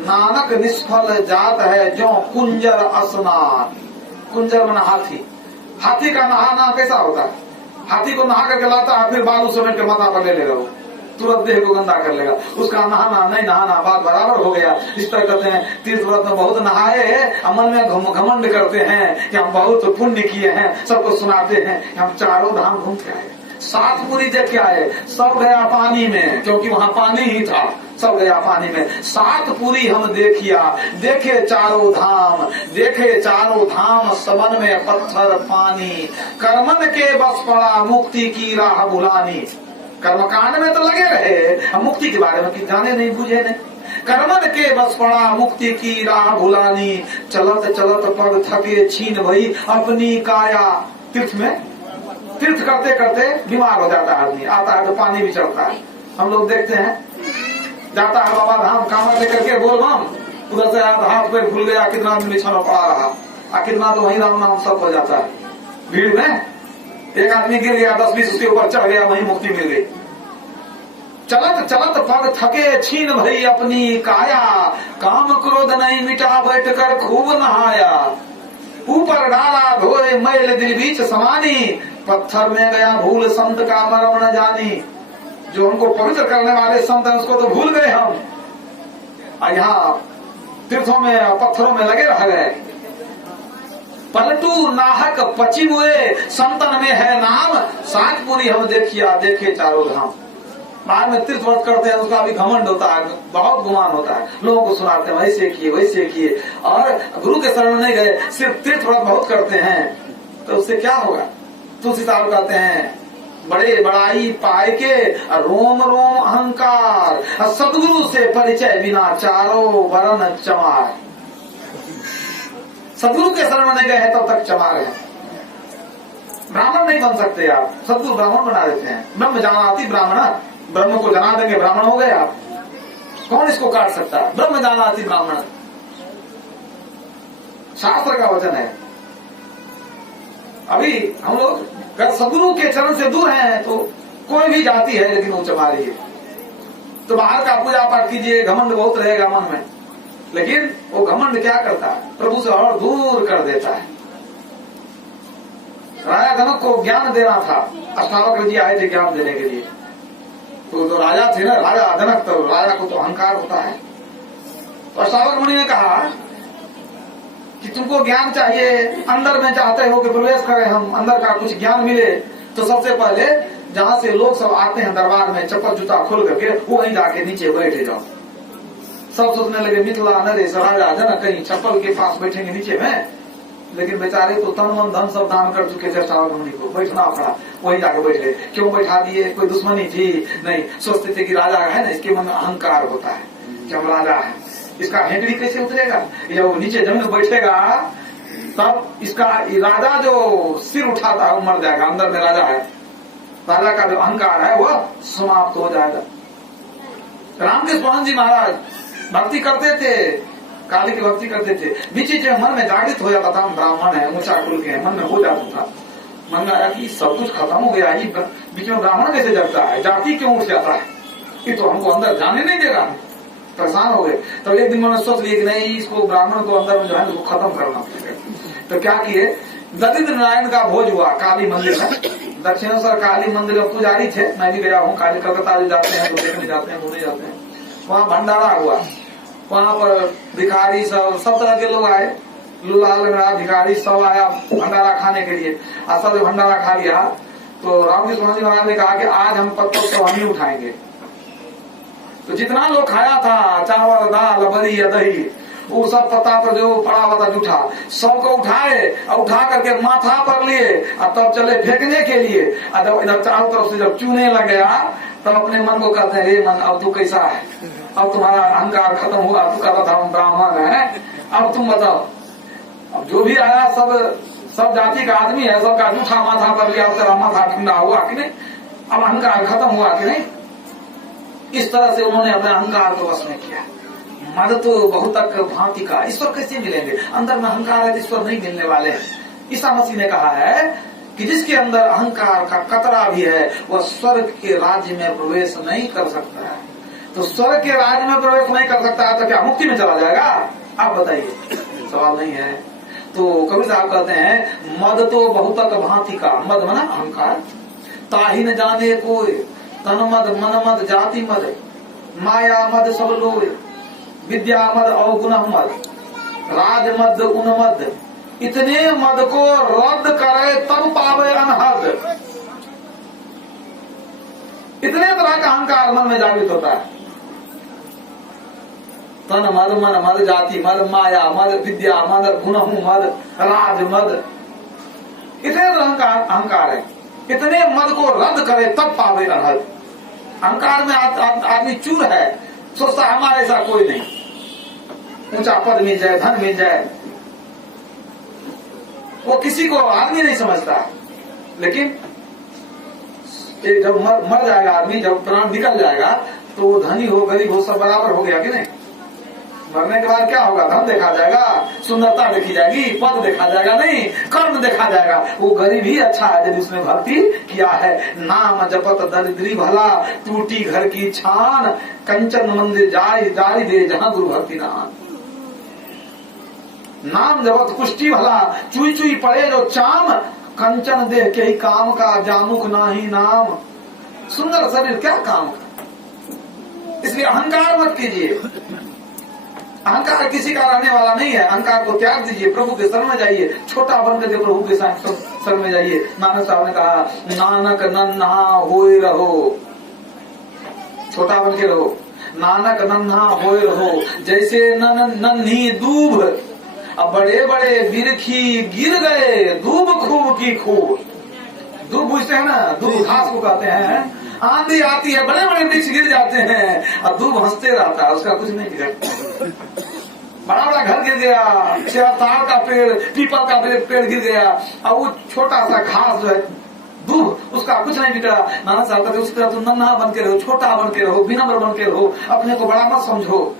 नानक निष्फल जात है जो कुंजर स्नान। कुंजर मन हाथी, हाथी का नहाना कैसा होता है? हाथी को नहा करके लाता है, फिर बालू समेट के माथा पर ले लेगा, वो तुरंत देह को गंदा कर लेगा, उसका नहाना नहीं नहाना बात बराबर हो गया। इस तरह कहते हैं तीर्थ व्रत में बहुत नहाए, अमल में घमंड करते हैं कि हम बहुत पुण्य किए हैं, सबको सुनाते हैं कि हम चारों धाम घूम के आए। सात पूरी जग क्या है? सब गया पानी में, क्योंकि वहां पानी ही था, सब गया पानी में। सात पूरी हम देखिया, देखे चारों धाम, देखे चारों धाम, सबन में पत्थर पानी, कर्मन के बस पड़ा मुक्ति की राह बुलानी। कर्मकांड में तो लगे रहे, हम मुक्ति के बारे में जाने नहीं बुझे नहीं। कर्मन के बस पड़ा मुक्ति की राह भुलानी, चलत चलत पग थके छीन भई अपनी काया। तीर्थ में तीर्थ करते करते बीमार हो जाता है आदमी, आता है तो पानी भी चढ़ता है। हम लोग देखते हैं, जाता है बाबा धाम कांवर लेकर के बोल बम, उधर से हाथ पैर फूल गया, कितना आदमी बिछाना पड़ा रहा, कितना तो वही राम नाम सब हो जाता है। भीड़ में एक आदमी गिर गया, 10-20 उसके ऊपर चढ़ गया, वही मुक्ति मिल गई। चलत चलत पग थके छीन भई अपनी काया, काम क्रोध नहीं मिटा बैठ कर खूब नहाया। ऊपर डाला धोए मैल दिल बीच समानी, पत्थर में गया भूल संत का मरम न जानी। जो हमको पवित्र करने वाले संत हैं उसको तो भूल गए हम, यहाँ तीर्थों में पत्थरों में लगे रह गए। पलटू नाहक पची हुए, संतन में है नाम, सात पूरी हम देखिया देखे चारों धाम। बाद में तीर्थ व्रत करते हैं, उसका भी घमंड होता है, बहुत गुमान होता है, लोगों को सुनाते हैं वैसे किए वैसे किए, और गुरु के शरण नहीं गए, सिर्फ तीर्थ व्रत बहुत करते हैं, तो उससे क्या होगा? तुलसी साहब कहते हैं बड़े बड़ाई पाए के रोम रोम अहंकार, सदगुरु से परिचय बिना चारों वरण चमार। सदगुरु के शरण नहीं गए हैं तब तक चमार है। ब्राह्मण नहीं बन सकते आप, सदगुरु ब्राह्मण बना देते हैं। ब्रह्म जानाति ब्राह्मण, ब्रह्म को जना देंगे ब्राह्मण हो गए आप, कौन इसको काट सकता है? ब्रह्म जानाति ब्राह्मण शास्त्र का वचन है। अभी हम लोग अगर सदगुरु के चरण से दूर हैं तो कोई भी जाति है लेकिन वो चमारी है। तो बाहर का पूजा पाठ कीजिए, घमंड बहुत रहेगा मन में, लेकिन वो घमंड क्या करता है? प्रभु से और दूर कर देता है। राजा जनक को ज्ञान देना था, अष्टावक्र जी आए थे ज्ञान देने के लिए, तो राजा थे ना, राजा जनक, तो राजा को तो अहंकार होता है। तो अष्टावक्र मुनि ने कहा कि तुमको ज्ञान चाहिए, अंदर में चाहते हो कि प्रवेश करें हम, अंदर का कुछ ज्ञान मिले, तो सबसे पहले जहां से लोग सब आते हैं दरबार में, चप्पल जूता खोल करके वो वहीं जाके नीचे बैठे जाओ। सब सोचने लगे मिथिला नरेश राजा जनक कहीं चप्पल के पास बैठेंगे नीचे में, लेकिन बेचारे तो तन मन धन सब दान कर चुके थे अष्टावक्र मुनि को, बैठना पड़ा, वहीं जाके बैठ गए। क्यों बैठा दिए? कोई दुश्मनी थी? नहीं, सोचते थे कि राजा है ना, इसके मन में अहंकार होता है कि हम राजा है, इसका हेंकड़ी कैसे उतरेगा, जब नीचे जमीन में बैठेगा तब इसका राजा जो सिर उठाता है वो मर जाएगा, अंदर में राजा है, राजा का जो अहंकार है वह समाप्त हो जाएगा। रामकृष्ण जी महाराज भक्ति करते थे, काली की भक्ति करते थे, बीच जो मन में जागृत हो जाता था, हम ब्राह्मण है, ऊंचा कुल के मन में हो जाता था, मन में आया कि सब कुछ खत्म हो गया, ये बीच में ब्राह्मण कैसे जगता है, जाति क्यों उठ जाता है, ये तो हमको अंदर जाने नहीं दे रहा, परेशान हो गए। तो एक दिन मैंने सोच लिया कि नहीं, इसको ब्राह्मण को अंदर में जो है उसको खत्म करना पड़ेगा। तो क्या किए, दलित नारायण का भोज हुआ काली मंदिर में, दक्षिणेश्वर काली मंदिर में पुजारी थे, मैं भी गया हूँ, काली कलकत्ता जो जाते हैं तो देखने जाते हैं, घूमने जाते हैं, वहाँ भंडारा हुआ, वहाँ पर भिखारी सब तरह के लोग आए, लूला लंगड़ा भिखारी सब आया भंडारा खाने के लिए। और सब भंडारा खा लिया तो रामकृष्ण जी महाराज ने कहा कि आज हम पत्थर तो हम ही उठाएंगे। तो जितना लोग खाया था, चावल दाल बड़ी या दही, वो सब पत्ता पर जो पड़ा हुआ था जूठा, सबको उठाए और उठा करके माथा पर लिए और तब चले फेंकने के लिए। और जब इधर चारों तरफ से जब चूने लग गया तब अपने मन को कहते हैं, हे मन अब तू कैसा है, अब तुम्हारा अहंकार खत्म हुआ, तू कहता था हम ब्राह्मण है, अब तुम बताओ। अब जो भी आया सब जाति का आदमी है, सबका जूठा माथा पर लिया, तेरा माथा ठंडा हुआ कि नहीं? अब अहंकार खत्म हुआ कि नहीं? इस तरह से उन्होंने अपने अहंकार को वश में किया। मद तो बहुतक भांति का, ईश्वर कैसे मिलेंगे? अंदर में अहंकार है, ईश्वर नहीं मिलने वाले हैं। ईसा मसीह ने कहा है कि जिसके अंदर अहंकार का कतरा भी है वह स्वर्ग के राज्य में प्रवेश नहीं कर सकता है। तो स्वर्ग के राज्य में प्रवेश नहीं कर सकता है तो क्या मुक्ति में चला जाएगा? आप बताइए, सवाल नहीं है। तो कबीर साहब कहते हैं मद तो बहुतक भांति का, मद मना अहंकार, ताही न जाने कोई, तन मद मन मद जाति मद, माया मद सब लोय, विद्या मद अवगुण मद, राज मद उन्मद, इतने मद को रद्द करे तब पावे अनहद। इतने तरह का अहंकार मन में जागृत होता है। तन मद मन मद जाति मद, माया मद, विद्या मद, गुण मद, राज मद, इतने तरह का अहंकार है। इतने मद को रद्द करे तब पावे अनहद। अहंकार में आदमी चूर है, सोचता हमारे ऐसा कोई नहीं, ऊंचा पद मिल जाए, धन मिल जाए, वो किसी को आदमी नहीं समझता। लेकिन जब मर जाएगा आदमी, जब प्राण निकल जाएगा तो वो धनी हो गरीब हो सब बराबर हो गया कि नहीं? मरने के बाद क्या होगा? धन देखा जाएगा, सुंदरता देखी जाएगी, पद देखा जाएगा नहीं, कर्म देखा जाएगा। वो गरीब ही अच्छा है यदि उसने भक्ति किया है। नाम जपत दरिद्री भला, टूटी घर की छान, कंचन मंदिर जारी दे जहां गुरु भक्ति नाम। नाम जपत कुष्टी भला, चुई चुई पड़े जो चाम, कंचन देह के ही काम का, जामुक नाही नाम। सुंदर शरीर क्या काम का? इसलिए अहंकार मत कीजिए। अहंकार किसी का रहने वाला नहीं है। अहंकार को त्याग दीजिए, प्रभु के शरण में जाइए, छोटा बन करके प्रभु के शरण में जाइए। नानक साहब ने कहा नानक नन्हा होए रहो, छोटा बन के रहो। नानक नन्हा होए रहो, जैसे नन्ही दूब, अब बड़े बड़े बिरखी गिर गए, दूब खूब की खूब। दूब पूछते हैं ना, दूब घास को कहते हैं। आंधी आती है, बड़े बड़े वृक्ष गिर जाते हैं और दूब हंसते रहता है, उसका कुछ नहीं बिगड़ता। बड़ा बड़ा घर गिर गया, ताड़ का पेड़, पीपल का पेड़ गिर गया, और वो छोटा सा घास जो है दूब, उसका कुछ नहीं बिगड़ा। नाना साहब कहते उसकी तरह तुम नन्हा बन के रहो, छोटा बन के रहो, विनम्र बन के रहो, अपने को बड़ा मत समझो।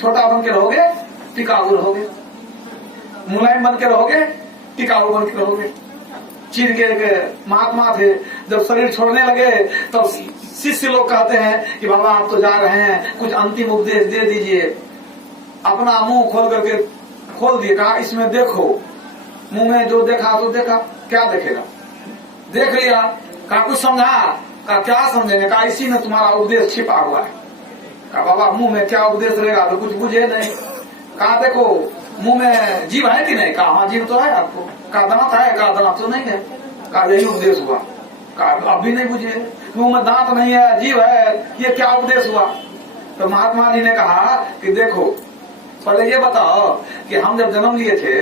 छोटा बन के रहोगे टिकाऊ रहोगे, मुलायम बन के रहोगे टिकाऊ बन के रहोगे। चीर के महात्मा थे, जब शरीर छोड़ने लगे तब तो शिष्य लोग कहते हैं कि बाबा आप तो जा रहे हैं, कुछ अंतिम उपदेश दे दीजिए। अपना मुंह खोल करके खोल दिए, कहा इसमें देखो। मुंह में जो देखा तो देखा, क्या देखेगा? देख लिया, कहा कुछ समझा? कहा क्या समझेंगे? कहा इसी में तुम्हारा उपदेश छिपा हुआ है। कहा बाबा मुंह में क्या उपदेश रहेगा? तो कुछ बुझे नहीं। कहा देखो मुंह में जीभ है कि नहीं? कहा हाँ जीभ तो है आपको। कहा दांत है? कहा दांत तो नहीं है। कहा यही उपदेश हुआ। कहा अब भी नहीं बुझे, मुंह में दांत नहीं है, जीभ है, ये क्या उपदेश हुआ? तो महात्मा जी ने कहा कि देखो पहले ये बताओ कि हम जब जन्म लिए थे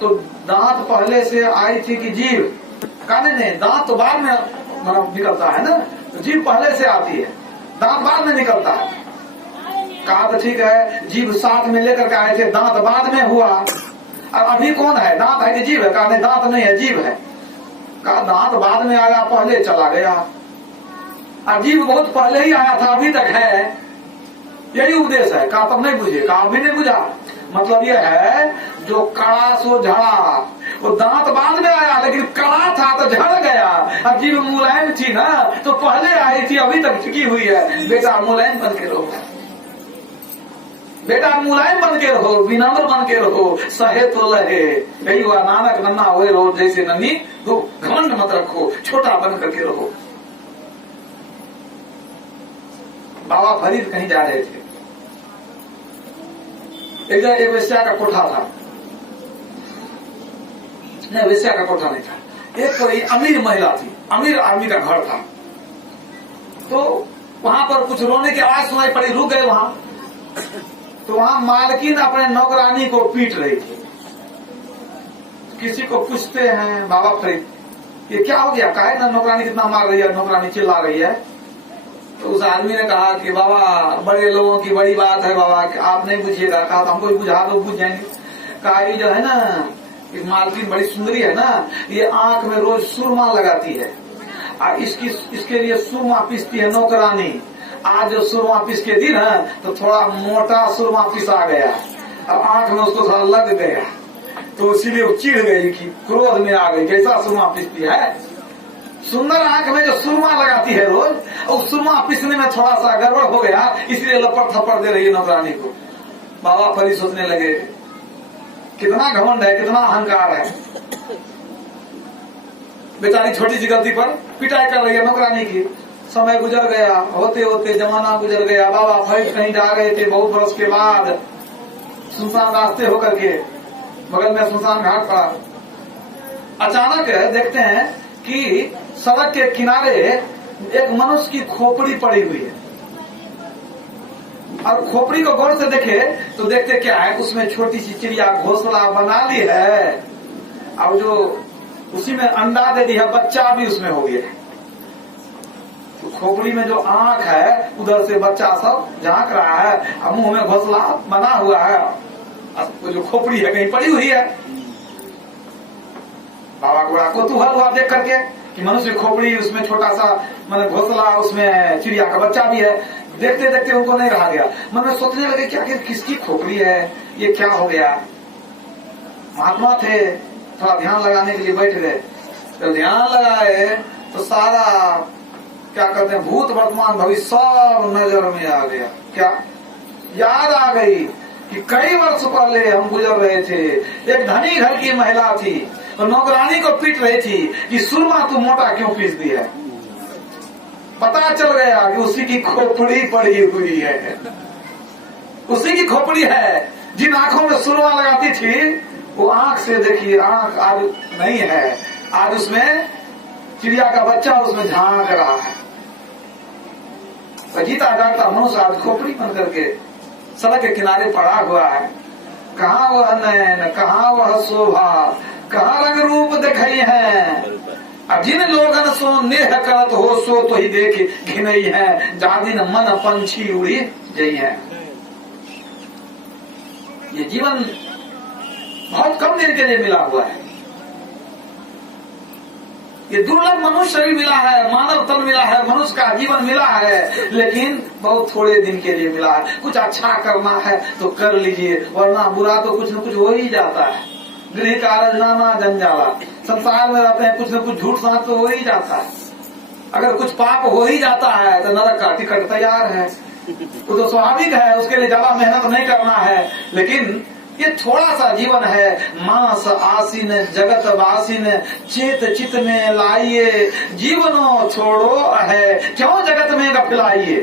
तो दांत पहले से आई थी कि जीभ? कहा नहीं, दांत तो बाद में मतलब निकलता है ना, तो जीभ पहले से आती है, दांत बाद में निकलता है। कहा तो ठीक है, जीभ साथ में लेकर के आए थे, दांत बाद में हुआ। और अभी कौन है, दांत है कि जीभ है? कहा नहीं दांत नहीं है, जीभ है। कहा दांत बाद में आया, पहले चला गया। और जीभ बहुत पहले ही आया था, अभी तक है, यही उपदेश है। कहा तब नहीं बुझे? कहा अभी नहीं बुझा। मतलब यह है जो कड़ा सो झड़ा, वो दांत बाद में आया लेकिन कड़ा था तो झड़ गया। अब जीभ मुलायम थी ना तो पहले आई थी, अभी तक टिकी हुई है। बेटा मुलायम बन के रहो, बेटा मुलायम बन के रहो, विनम्र बन के रहो, सहे तो लहे। यही हुआ नानक नन्हा हुए रहो जैसे नन्ही दूब, घमंड मत रखो, छोटा बन करके रहो। बाबा फरीद कहीं जा रहे थे, एक वेश्या का कोठा था, नहीं वेश्या का कोठा नहीं था, एक कोई अमीर महिला थी, अमीर आदमी का घर था। तो वहां पर कुछ रोने की आवाज सुनाई पड़ी, रुक गए वहां। तो वहां मालकिन अपने नौकरानी को पीट रही थी। किसी को पूछते हैं बाबा फरीद ये क्या हो गया, काहे ना नौकरानी कितना मार रही है, नौकरानी चिल्ला रही है। तो उस आदमी ने कहा कि बाबा बड़े लोगों की बड़ी बात है बाबा, आप नहीं बुझिएगा। कहा तो हमको बुझा दो, बुझ जाएंगे। कहा ये जो है ना, इस मालकिन बड़ी सुंदरी है ना, ये आंख में रोज सुरमा लगाती है इसके लिए सुरमा पीसती है नौकरानी। आज जो सुरमा पीस के दिन है तो थोड़ा मोटा सुरमा पीसा गया, अब आंख में उसको थोड़ा लग गया तो इसीलिए वो चिढ़ गई कि क्रोध में आ गई, कैसा सुरमा पीसती है। सुंदर आंख में जो सुरमा लगाती है रोज, और सुरमा पीसने में थोड़ा सा गड़बड़ हो गया इसलिए लपड़ थप्पड़ दे रही है नौकरानी को। बाबा फरी सोचने लगे कितना घमंड है, कितना अहंकार है। बेचारी छोटी सी गलती पर पिटाई कर रही है नौकरानी की। समय गुजर गया, होते होते जमाना गुजर गया। बाबा फरी कहीं जा रहे थे बहुत वर्ष के बाद, सुनसान रास्ते होकर के बगल में सुनसान घाट पड़ा। अचानक देखते हैं कि सड़क के किनारे एक मनुष्य की खोपड़ी पड़ी हुई है, और खोपड़ी को गौर से देखे तो देखते क्या है, उसमें छोटी सी चिड़िया घोंसला बना ली है, और जो उसी में अंडा दे दी है, बच्चा भी उसमें हो गया है। तो खोपड़ी में जो आंख है उधर से बच्चा सब झांक रहा है, और मुंह में घोंसला बना हुआ है, वो जो खोपड़ी है कहीं पड़ी हुई है। बाबा को बड़ा कौतूहल हुआ देख करके कि मनुष्य खोपड़ी, उसमें छोटा सा मतलब घोंसला, उसमें चिड़िया का बच्चा भी है। देखते देखते उनको नहीं रहा गया, मन में सोचने लगे कि आखिर किसकी खोपड़ी है, ये क्या हो गया। महात्मा थे, थोड़ा ध्यान लगाने के लिए बैठ गए। तो ध्यान लगाए तो सारा क्या कहते हैं भूत वर्तमान भविष्य सब नजर में आ गया। क्या याद आ गई कि कई वर्ष पहले हम गुजर रहे थे, एक धनी घर की महिला थी और नौकरानी को पीट रही थी कि सुरमा तू मोटा क्यों पीस दी है। पता चल गया कि उसी की खोपड़ी पड़ी हुई है, उसी की खोपड़ी है। जिन आंखों में सुरमा लगाती थी वो आंख से देखिए आंख आज नहीं है, आज उसमें चिड़िया का बच्चा उसमें झांक रहा है। जीता जागता मनुष्य आज खोपड़ी बन करके सड़क के किनारे पड़ा हुआ है। कहाँ वह नैन, कहाँ वह शोभा, कहाँ रंग रूप दिखाई है। अब जिन लोगन सो नेह करत हो सो तो ही देख घिनई है, जादिन मन पंछी उड़ी जई है। ये जीवन बहुत कम दिन के लिए मिला हुआ है। ये दुर्लभ मनुष्य शरीर मिला है, मानव तन मिला है, मनुष्य का जीवन मिला है, लेकिन बहुत थोड़े दिन के लिए मिला है। कुछ अच्छा करना है तो कर लीजिए, वरना बुरा तो कुछ न कुछ हो ही जाता है। गृह कार्य नाना जंजाला, संसार में रहते हैं, कुछ न कुछ झूठ साथ तो हो ही जाता है। अगर कुछ पाप हो ही जाता है तो नरक का टिकट तैयार है, वो तो स्वाभाविक है, उसके लिए ज्यादा मेहनत नहीं करना है। लेकिन ये थोड़ा सा जीवन है, मांस आसीन जगत वासीन चेत चित में लाइए, जीवनो छोड़ो है क्यों जगत में गफिलाइए।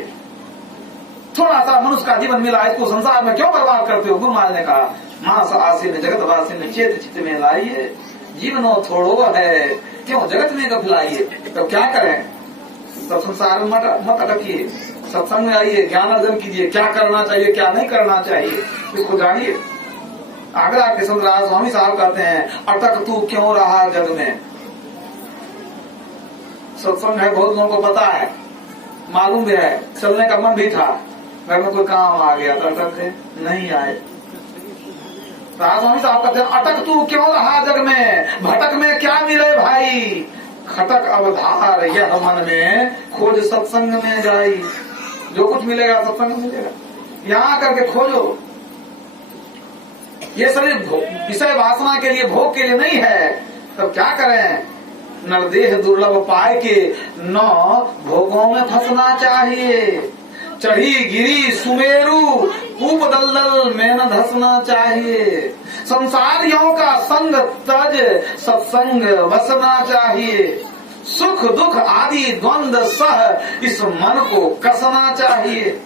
थोड़ा सा मनुष्य का जीवन मिला, इसको संसार में क्यों बर्बाद करते हो। गुरु महाराज ने कहा मांस आसीन जगत वासीन चेत चित में लाइए, जीवनो थोड़ो है क्यों जगत में गफिलाइए। तो क्या करें, तो संसार में मत अटकिए, सत्संग में आइए, ज्ञान अर्जन कीजिए, क्या करना चाहिए क्या नहीं करना चाहिए इसको जानिए। आगरा के संतराज स्वामी साहब कहते हैं अटक तू क्यों रहा जग में। सत्संग है, बहुत लोगों को पता है, मालूम भी है, चलने का मन भी था, घर में कोई काम आ गया तो अटक नहीं आए। राज स्वामी साहब कहते हैं अटक तू क्यों रहा जग में, भटक में क्या मिले भाई, खटक अवधार यह मन में खोज सत्संग में जाई। जो कुछ मिलेगा सत्संग में मिलेगा, यहाँ करके खोजो। ये शरीर विषय वासना के लिए, भोग के लिए नहीं है, तब क्या करें। नरदेह दुर्लभ पाए के न भोगों में फंसना चाहिए, चढ़ी गिरी सुमेरु कूप दलदल में न धसना चाहिए। संसारियों का संग तज सत्संग बसना चाहिए, सुख दुख आदि द्वंद्व सह इस मन को कसना चाहिए।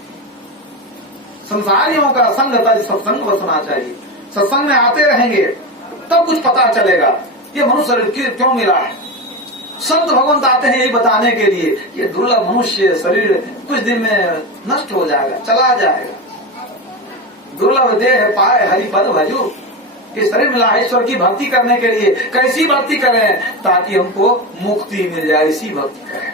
संसारियों का संग तज सत्संग बसना चाहिए। सत्संग में आते रहेंगे तब कुछ पता चलेगा ये मनुष्य शरीर क्यों मिला है। संत भगवंत आते हैं यही बताने के लिए, ये दुर्लभ मनुष्य शरीर कुछ दिन में नष्ट हो जाएगा, चला जाएगा। दुर्लभ देह पाए हरि पद भजो, ये शरीर मिला है ईश्वर की भक्ति करने के लिए। कैसी भक्ति करें ताकि हमको मुक्ति मिल जाए, इसी भक्ति करें।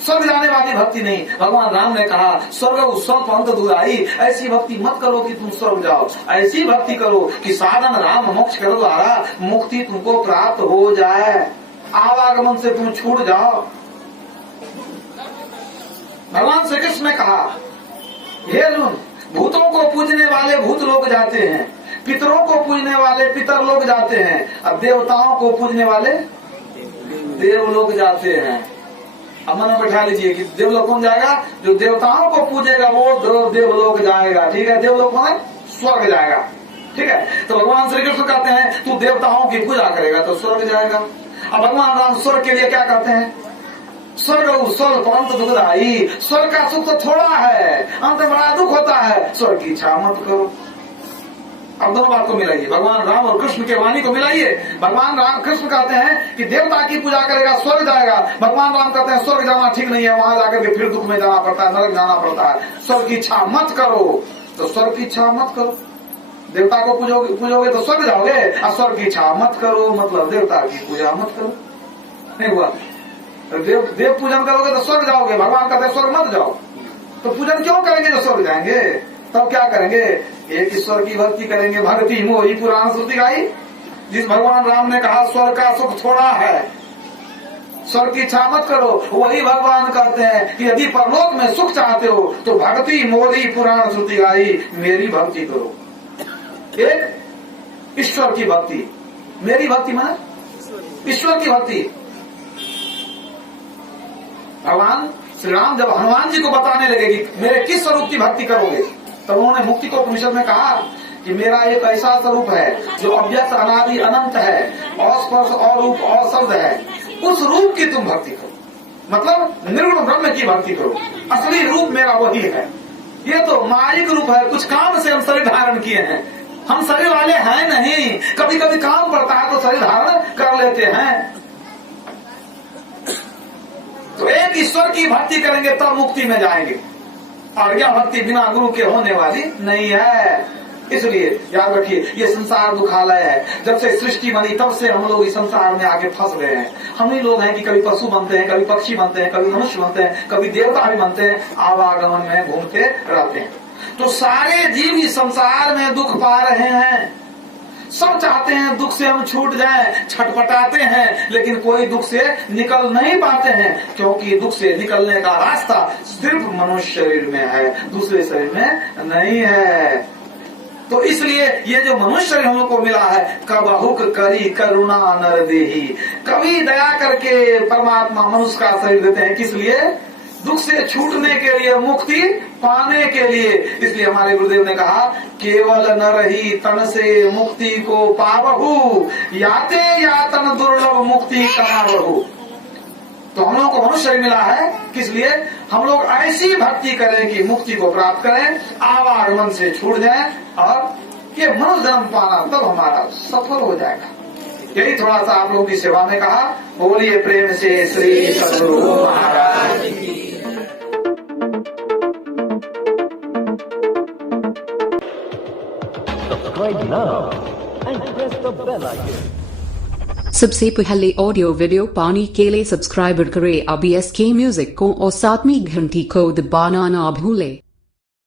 स्वर्ग जाने वाली भक्ति नहीं। भगवान राम ने कहा स्वर्ग स्वल्प अंत दुराई, ऐसी भक्ति मत करो कि तुम स्वर्ग जाओ, ऐसी भक्ति करो कि साधन राम मोक्ष कर द्वारा मुक्ति तुमको प्राप्त हो जाए। आवागमन से तुम छूट जाओ। भगवान श्री कृष्ण ने कहा, हे अर्जुन, भूतों को पूजने वाले भूत लोग जाते हैं, पितरों को पूजने वाले पितर लोग जाते हैं, और देवताओं को पूजने वाले देव लोग जाते हैं। अब मन में बैठा लीजिए कि देवलोक कौन जाएगा? जो देवताओं को पूजेगा वो देवलोक जाएगा। ठीक है, देवलोक में स्वर्ग जाएगा। ठीक है, तो भगवान श्री कृष्ण कहते हैं तू देवताओं की पूजा करेगा तो स्वर्ग जाएगा। अब भगवान राम स्वर्ग के लिए क्या कहते हैं? स्वर्ग स्वर्ग परंत दुखदाई, स्वर्ग का सुख तो थोड़ा है, अंत में बड़ा दुख होता है, स्वर्ग की इच्छा मत करो। अब दोनों बात को मिलाइए, भगवान राम और कृष्ण के वाणी को मिलाइए। भगवान राम कृष्ण कहते हैं कि देवता की पूजा करेगा स्वर्ग जाएगा, भगवान राम कहते हैं स्वर्ग जाना ठीक नहीं है, वहां जाकर के फिर दुख में जाना पड़ता है, नरक जाना पड़ता है, स्वर्ग की इच्छा मत करो। तो स्वर्ग की इच्छा मत करो, देवता को पूजोगे तो स्वर्ग जाओगे, और स्वर्ग की इच्छा मत करो मतलब देवता की पूजा मत करो। नहीं हुआ? देव पूजन करोगे तो स्वर्ग जाओगे, भगवान कहते हैं स्वर्ग मत जाओ। तो पूजन क्यों करेंगे जो स्वर्ग जाएंगे? तब क्या करेंगे? एक ईश्वर की भक्ति करेंगे, भक्ति मोही पुराण श्रुति गाई। जिस भगवान राम ने कहा स्वर्ग का सुख थोड़ा है, स्वर्ग की इच्छा मत करो, वही भगवान कहते हैं कि यदि परलोक में सुख चाहते हो तो भक्ति मोही पुराण श्रुति गाई, मेरी भक्ति करो। एक ईश्वर की भक्ति, मेरी भक्ति माने ईश्वर की भक्ति। भगवान श्री राम जब हनुमान जी को बताने लगे कि मेरे किस स्वरूप की भक्ति करोगे, तब उन्होंने मुक्ति को उपनिषद में कहा कि मेरा एक ऐसा स्वरूप है जो अव्यक्त अनादि अनंत है, अस्पर्श और रूप और शब्द है, उस रूप की तुम भक्ति करो, मतलब निर्गुण ब्रह्म की भक्ति करो। असली रूप मेरा वही है, ये तो मायिक रूप है, कुछ काम से हम शरीर धारण किए हैं, हम शरीर वाले हैं नहीं, कभी कभी काम पड़ता है तो शरीर धारण कर लेते हैं। तो एक ईश्वर की भक्ति करेंगे तब मुक्ति में जाएंगे, और यह भक्ति बिना गुरु के होने वाली नहीं है। इसलिए याद रखिए, ये संसार दुखालय है। जब से सृष्टि बनी तब से हम लोग इस संसार में आगे फंस गए हैं। हम ही लोग हैं कि कभी पशु बनते हैं, कभी पक्षी बनते हैं, कभी मनुष्य बनते हैं, कभी देवता भी बनते हैं, आवागमन में घूमते रहते हैं। तो सारे जीव इस संसार में दुख पा रहे हैं, सब चाहते हैं दुख से हम छूट जाएं, छटपटाते हैं, लेकिन कोई दुख से निकल नहीं पाते हैं, क्योंकि दुख से निकलने का रास्ता सिर्फ मनुष्य शरीर में है, दूसरे शरीर में नहीं है। तो इसलिए ये जो मनुष्य शरीर हम लोग को मिला है, कबहुक करी करुणा नर देही, कभी दया करके परमात्मा मनुष्य का शरीर देते हैं। किस लिए? दुख से छूटने के लिए, मुक्ति पाने के लिए। इसलिए हमारे गुरुदेव ने कहा, केवल न रही तन से मुक्ति को पावहु, याते यातन दुर्लभ मुक्ति कमावहु। तो हम लोग को मनुष्य शरीर मिला है, किस लिए? हम लोग ऐसी भक्ति करें कि मुक्ति को प्राप्त करें, आवागमन से छूट जाएं, और ये मनुष्य जन्म पाना तब हमारा सफल हो जाएगा। यही थोड़ा सा आप लोगों की सेवा में कहा। बोलिए प्रेम से श्री सद्गुरु महाराज की। Subscribe now and press the bell icon. सबसे पहले ऑडियो वीडियो पाने के लिए सब्सक्राइब करें ABSK म्यूजिक को और साथ में घंटी को दबाना ना भूलें।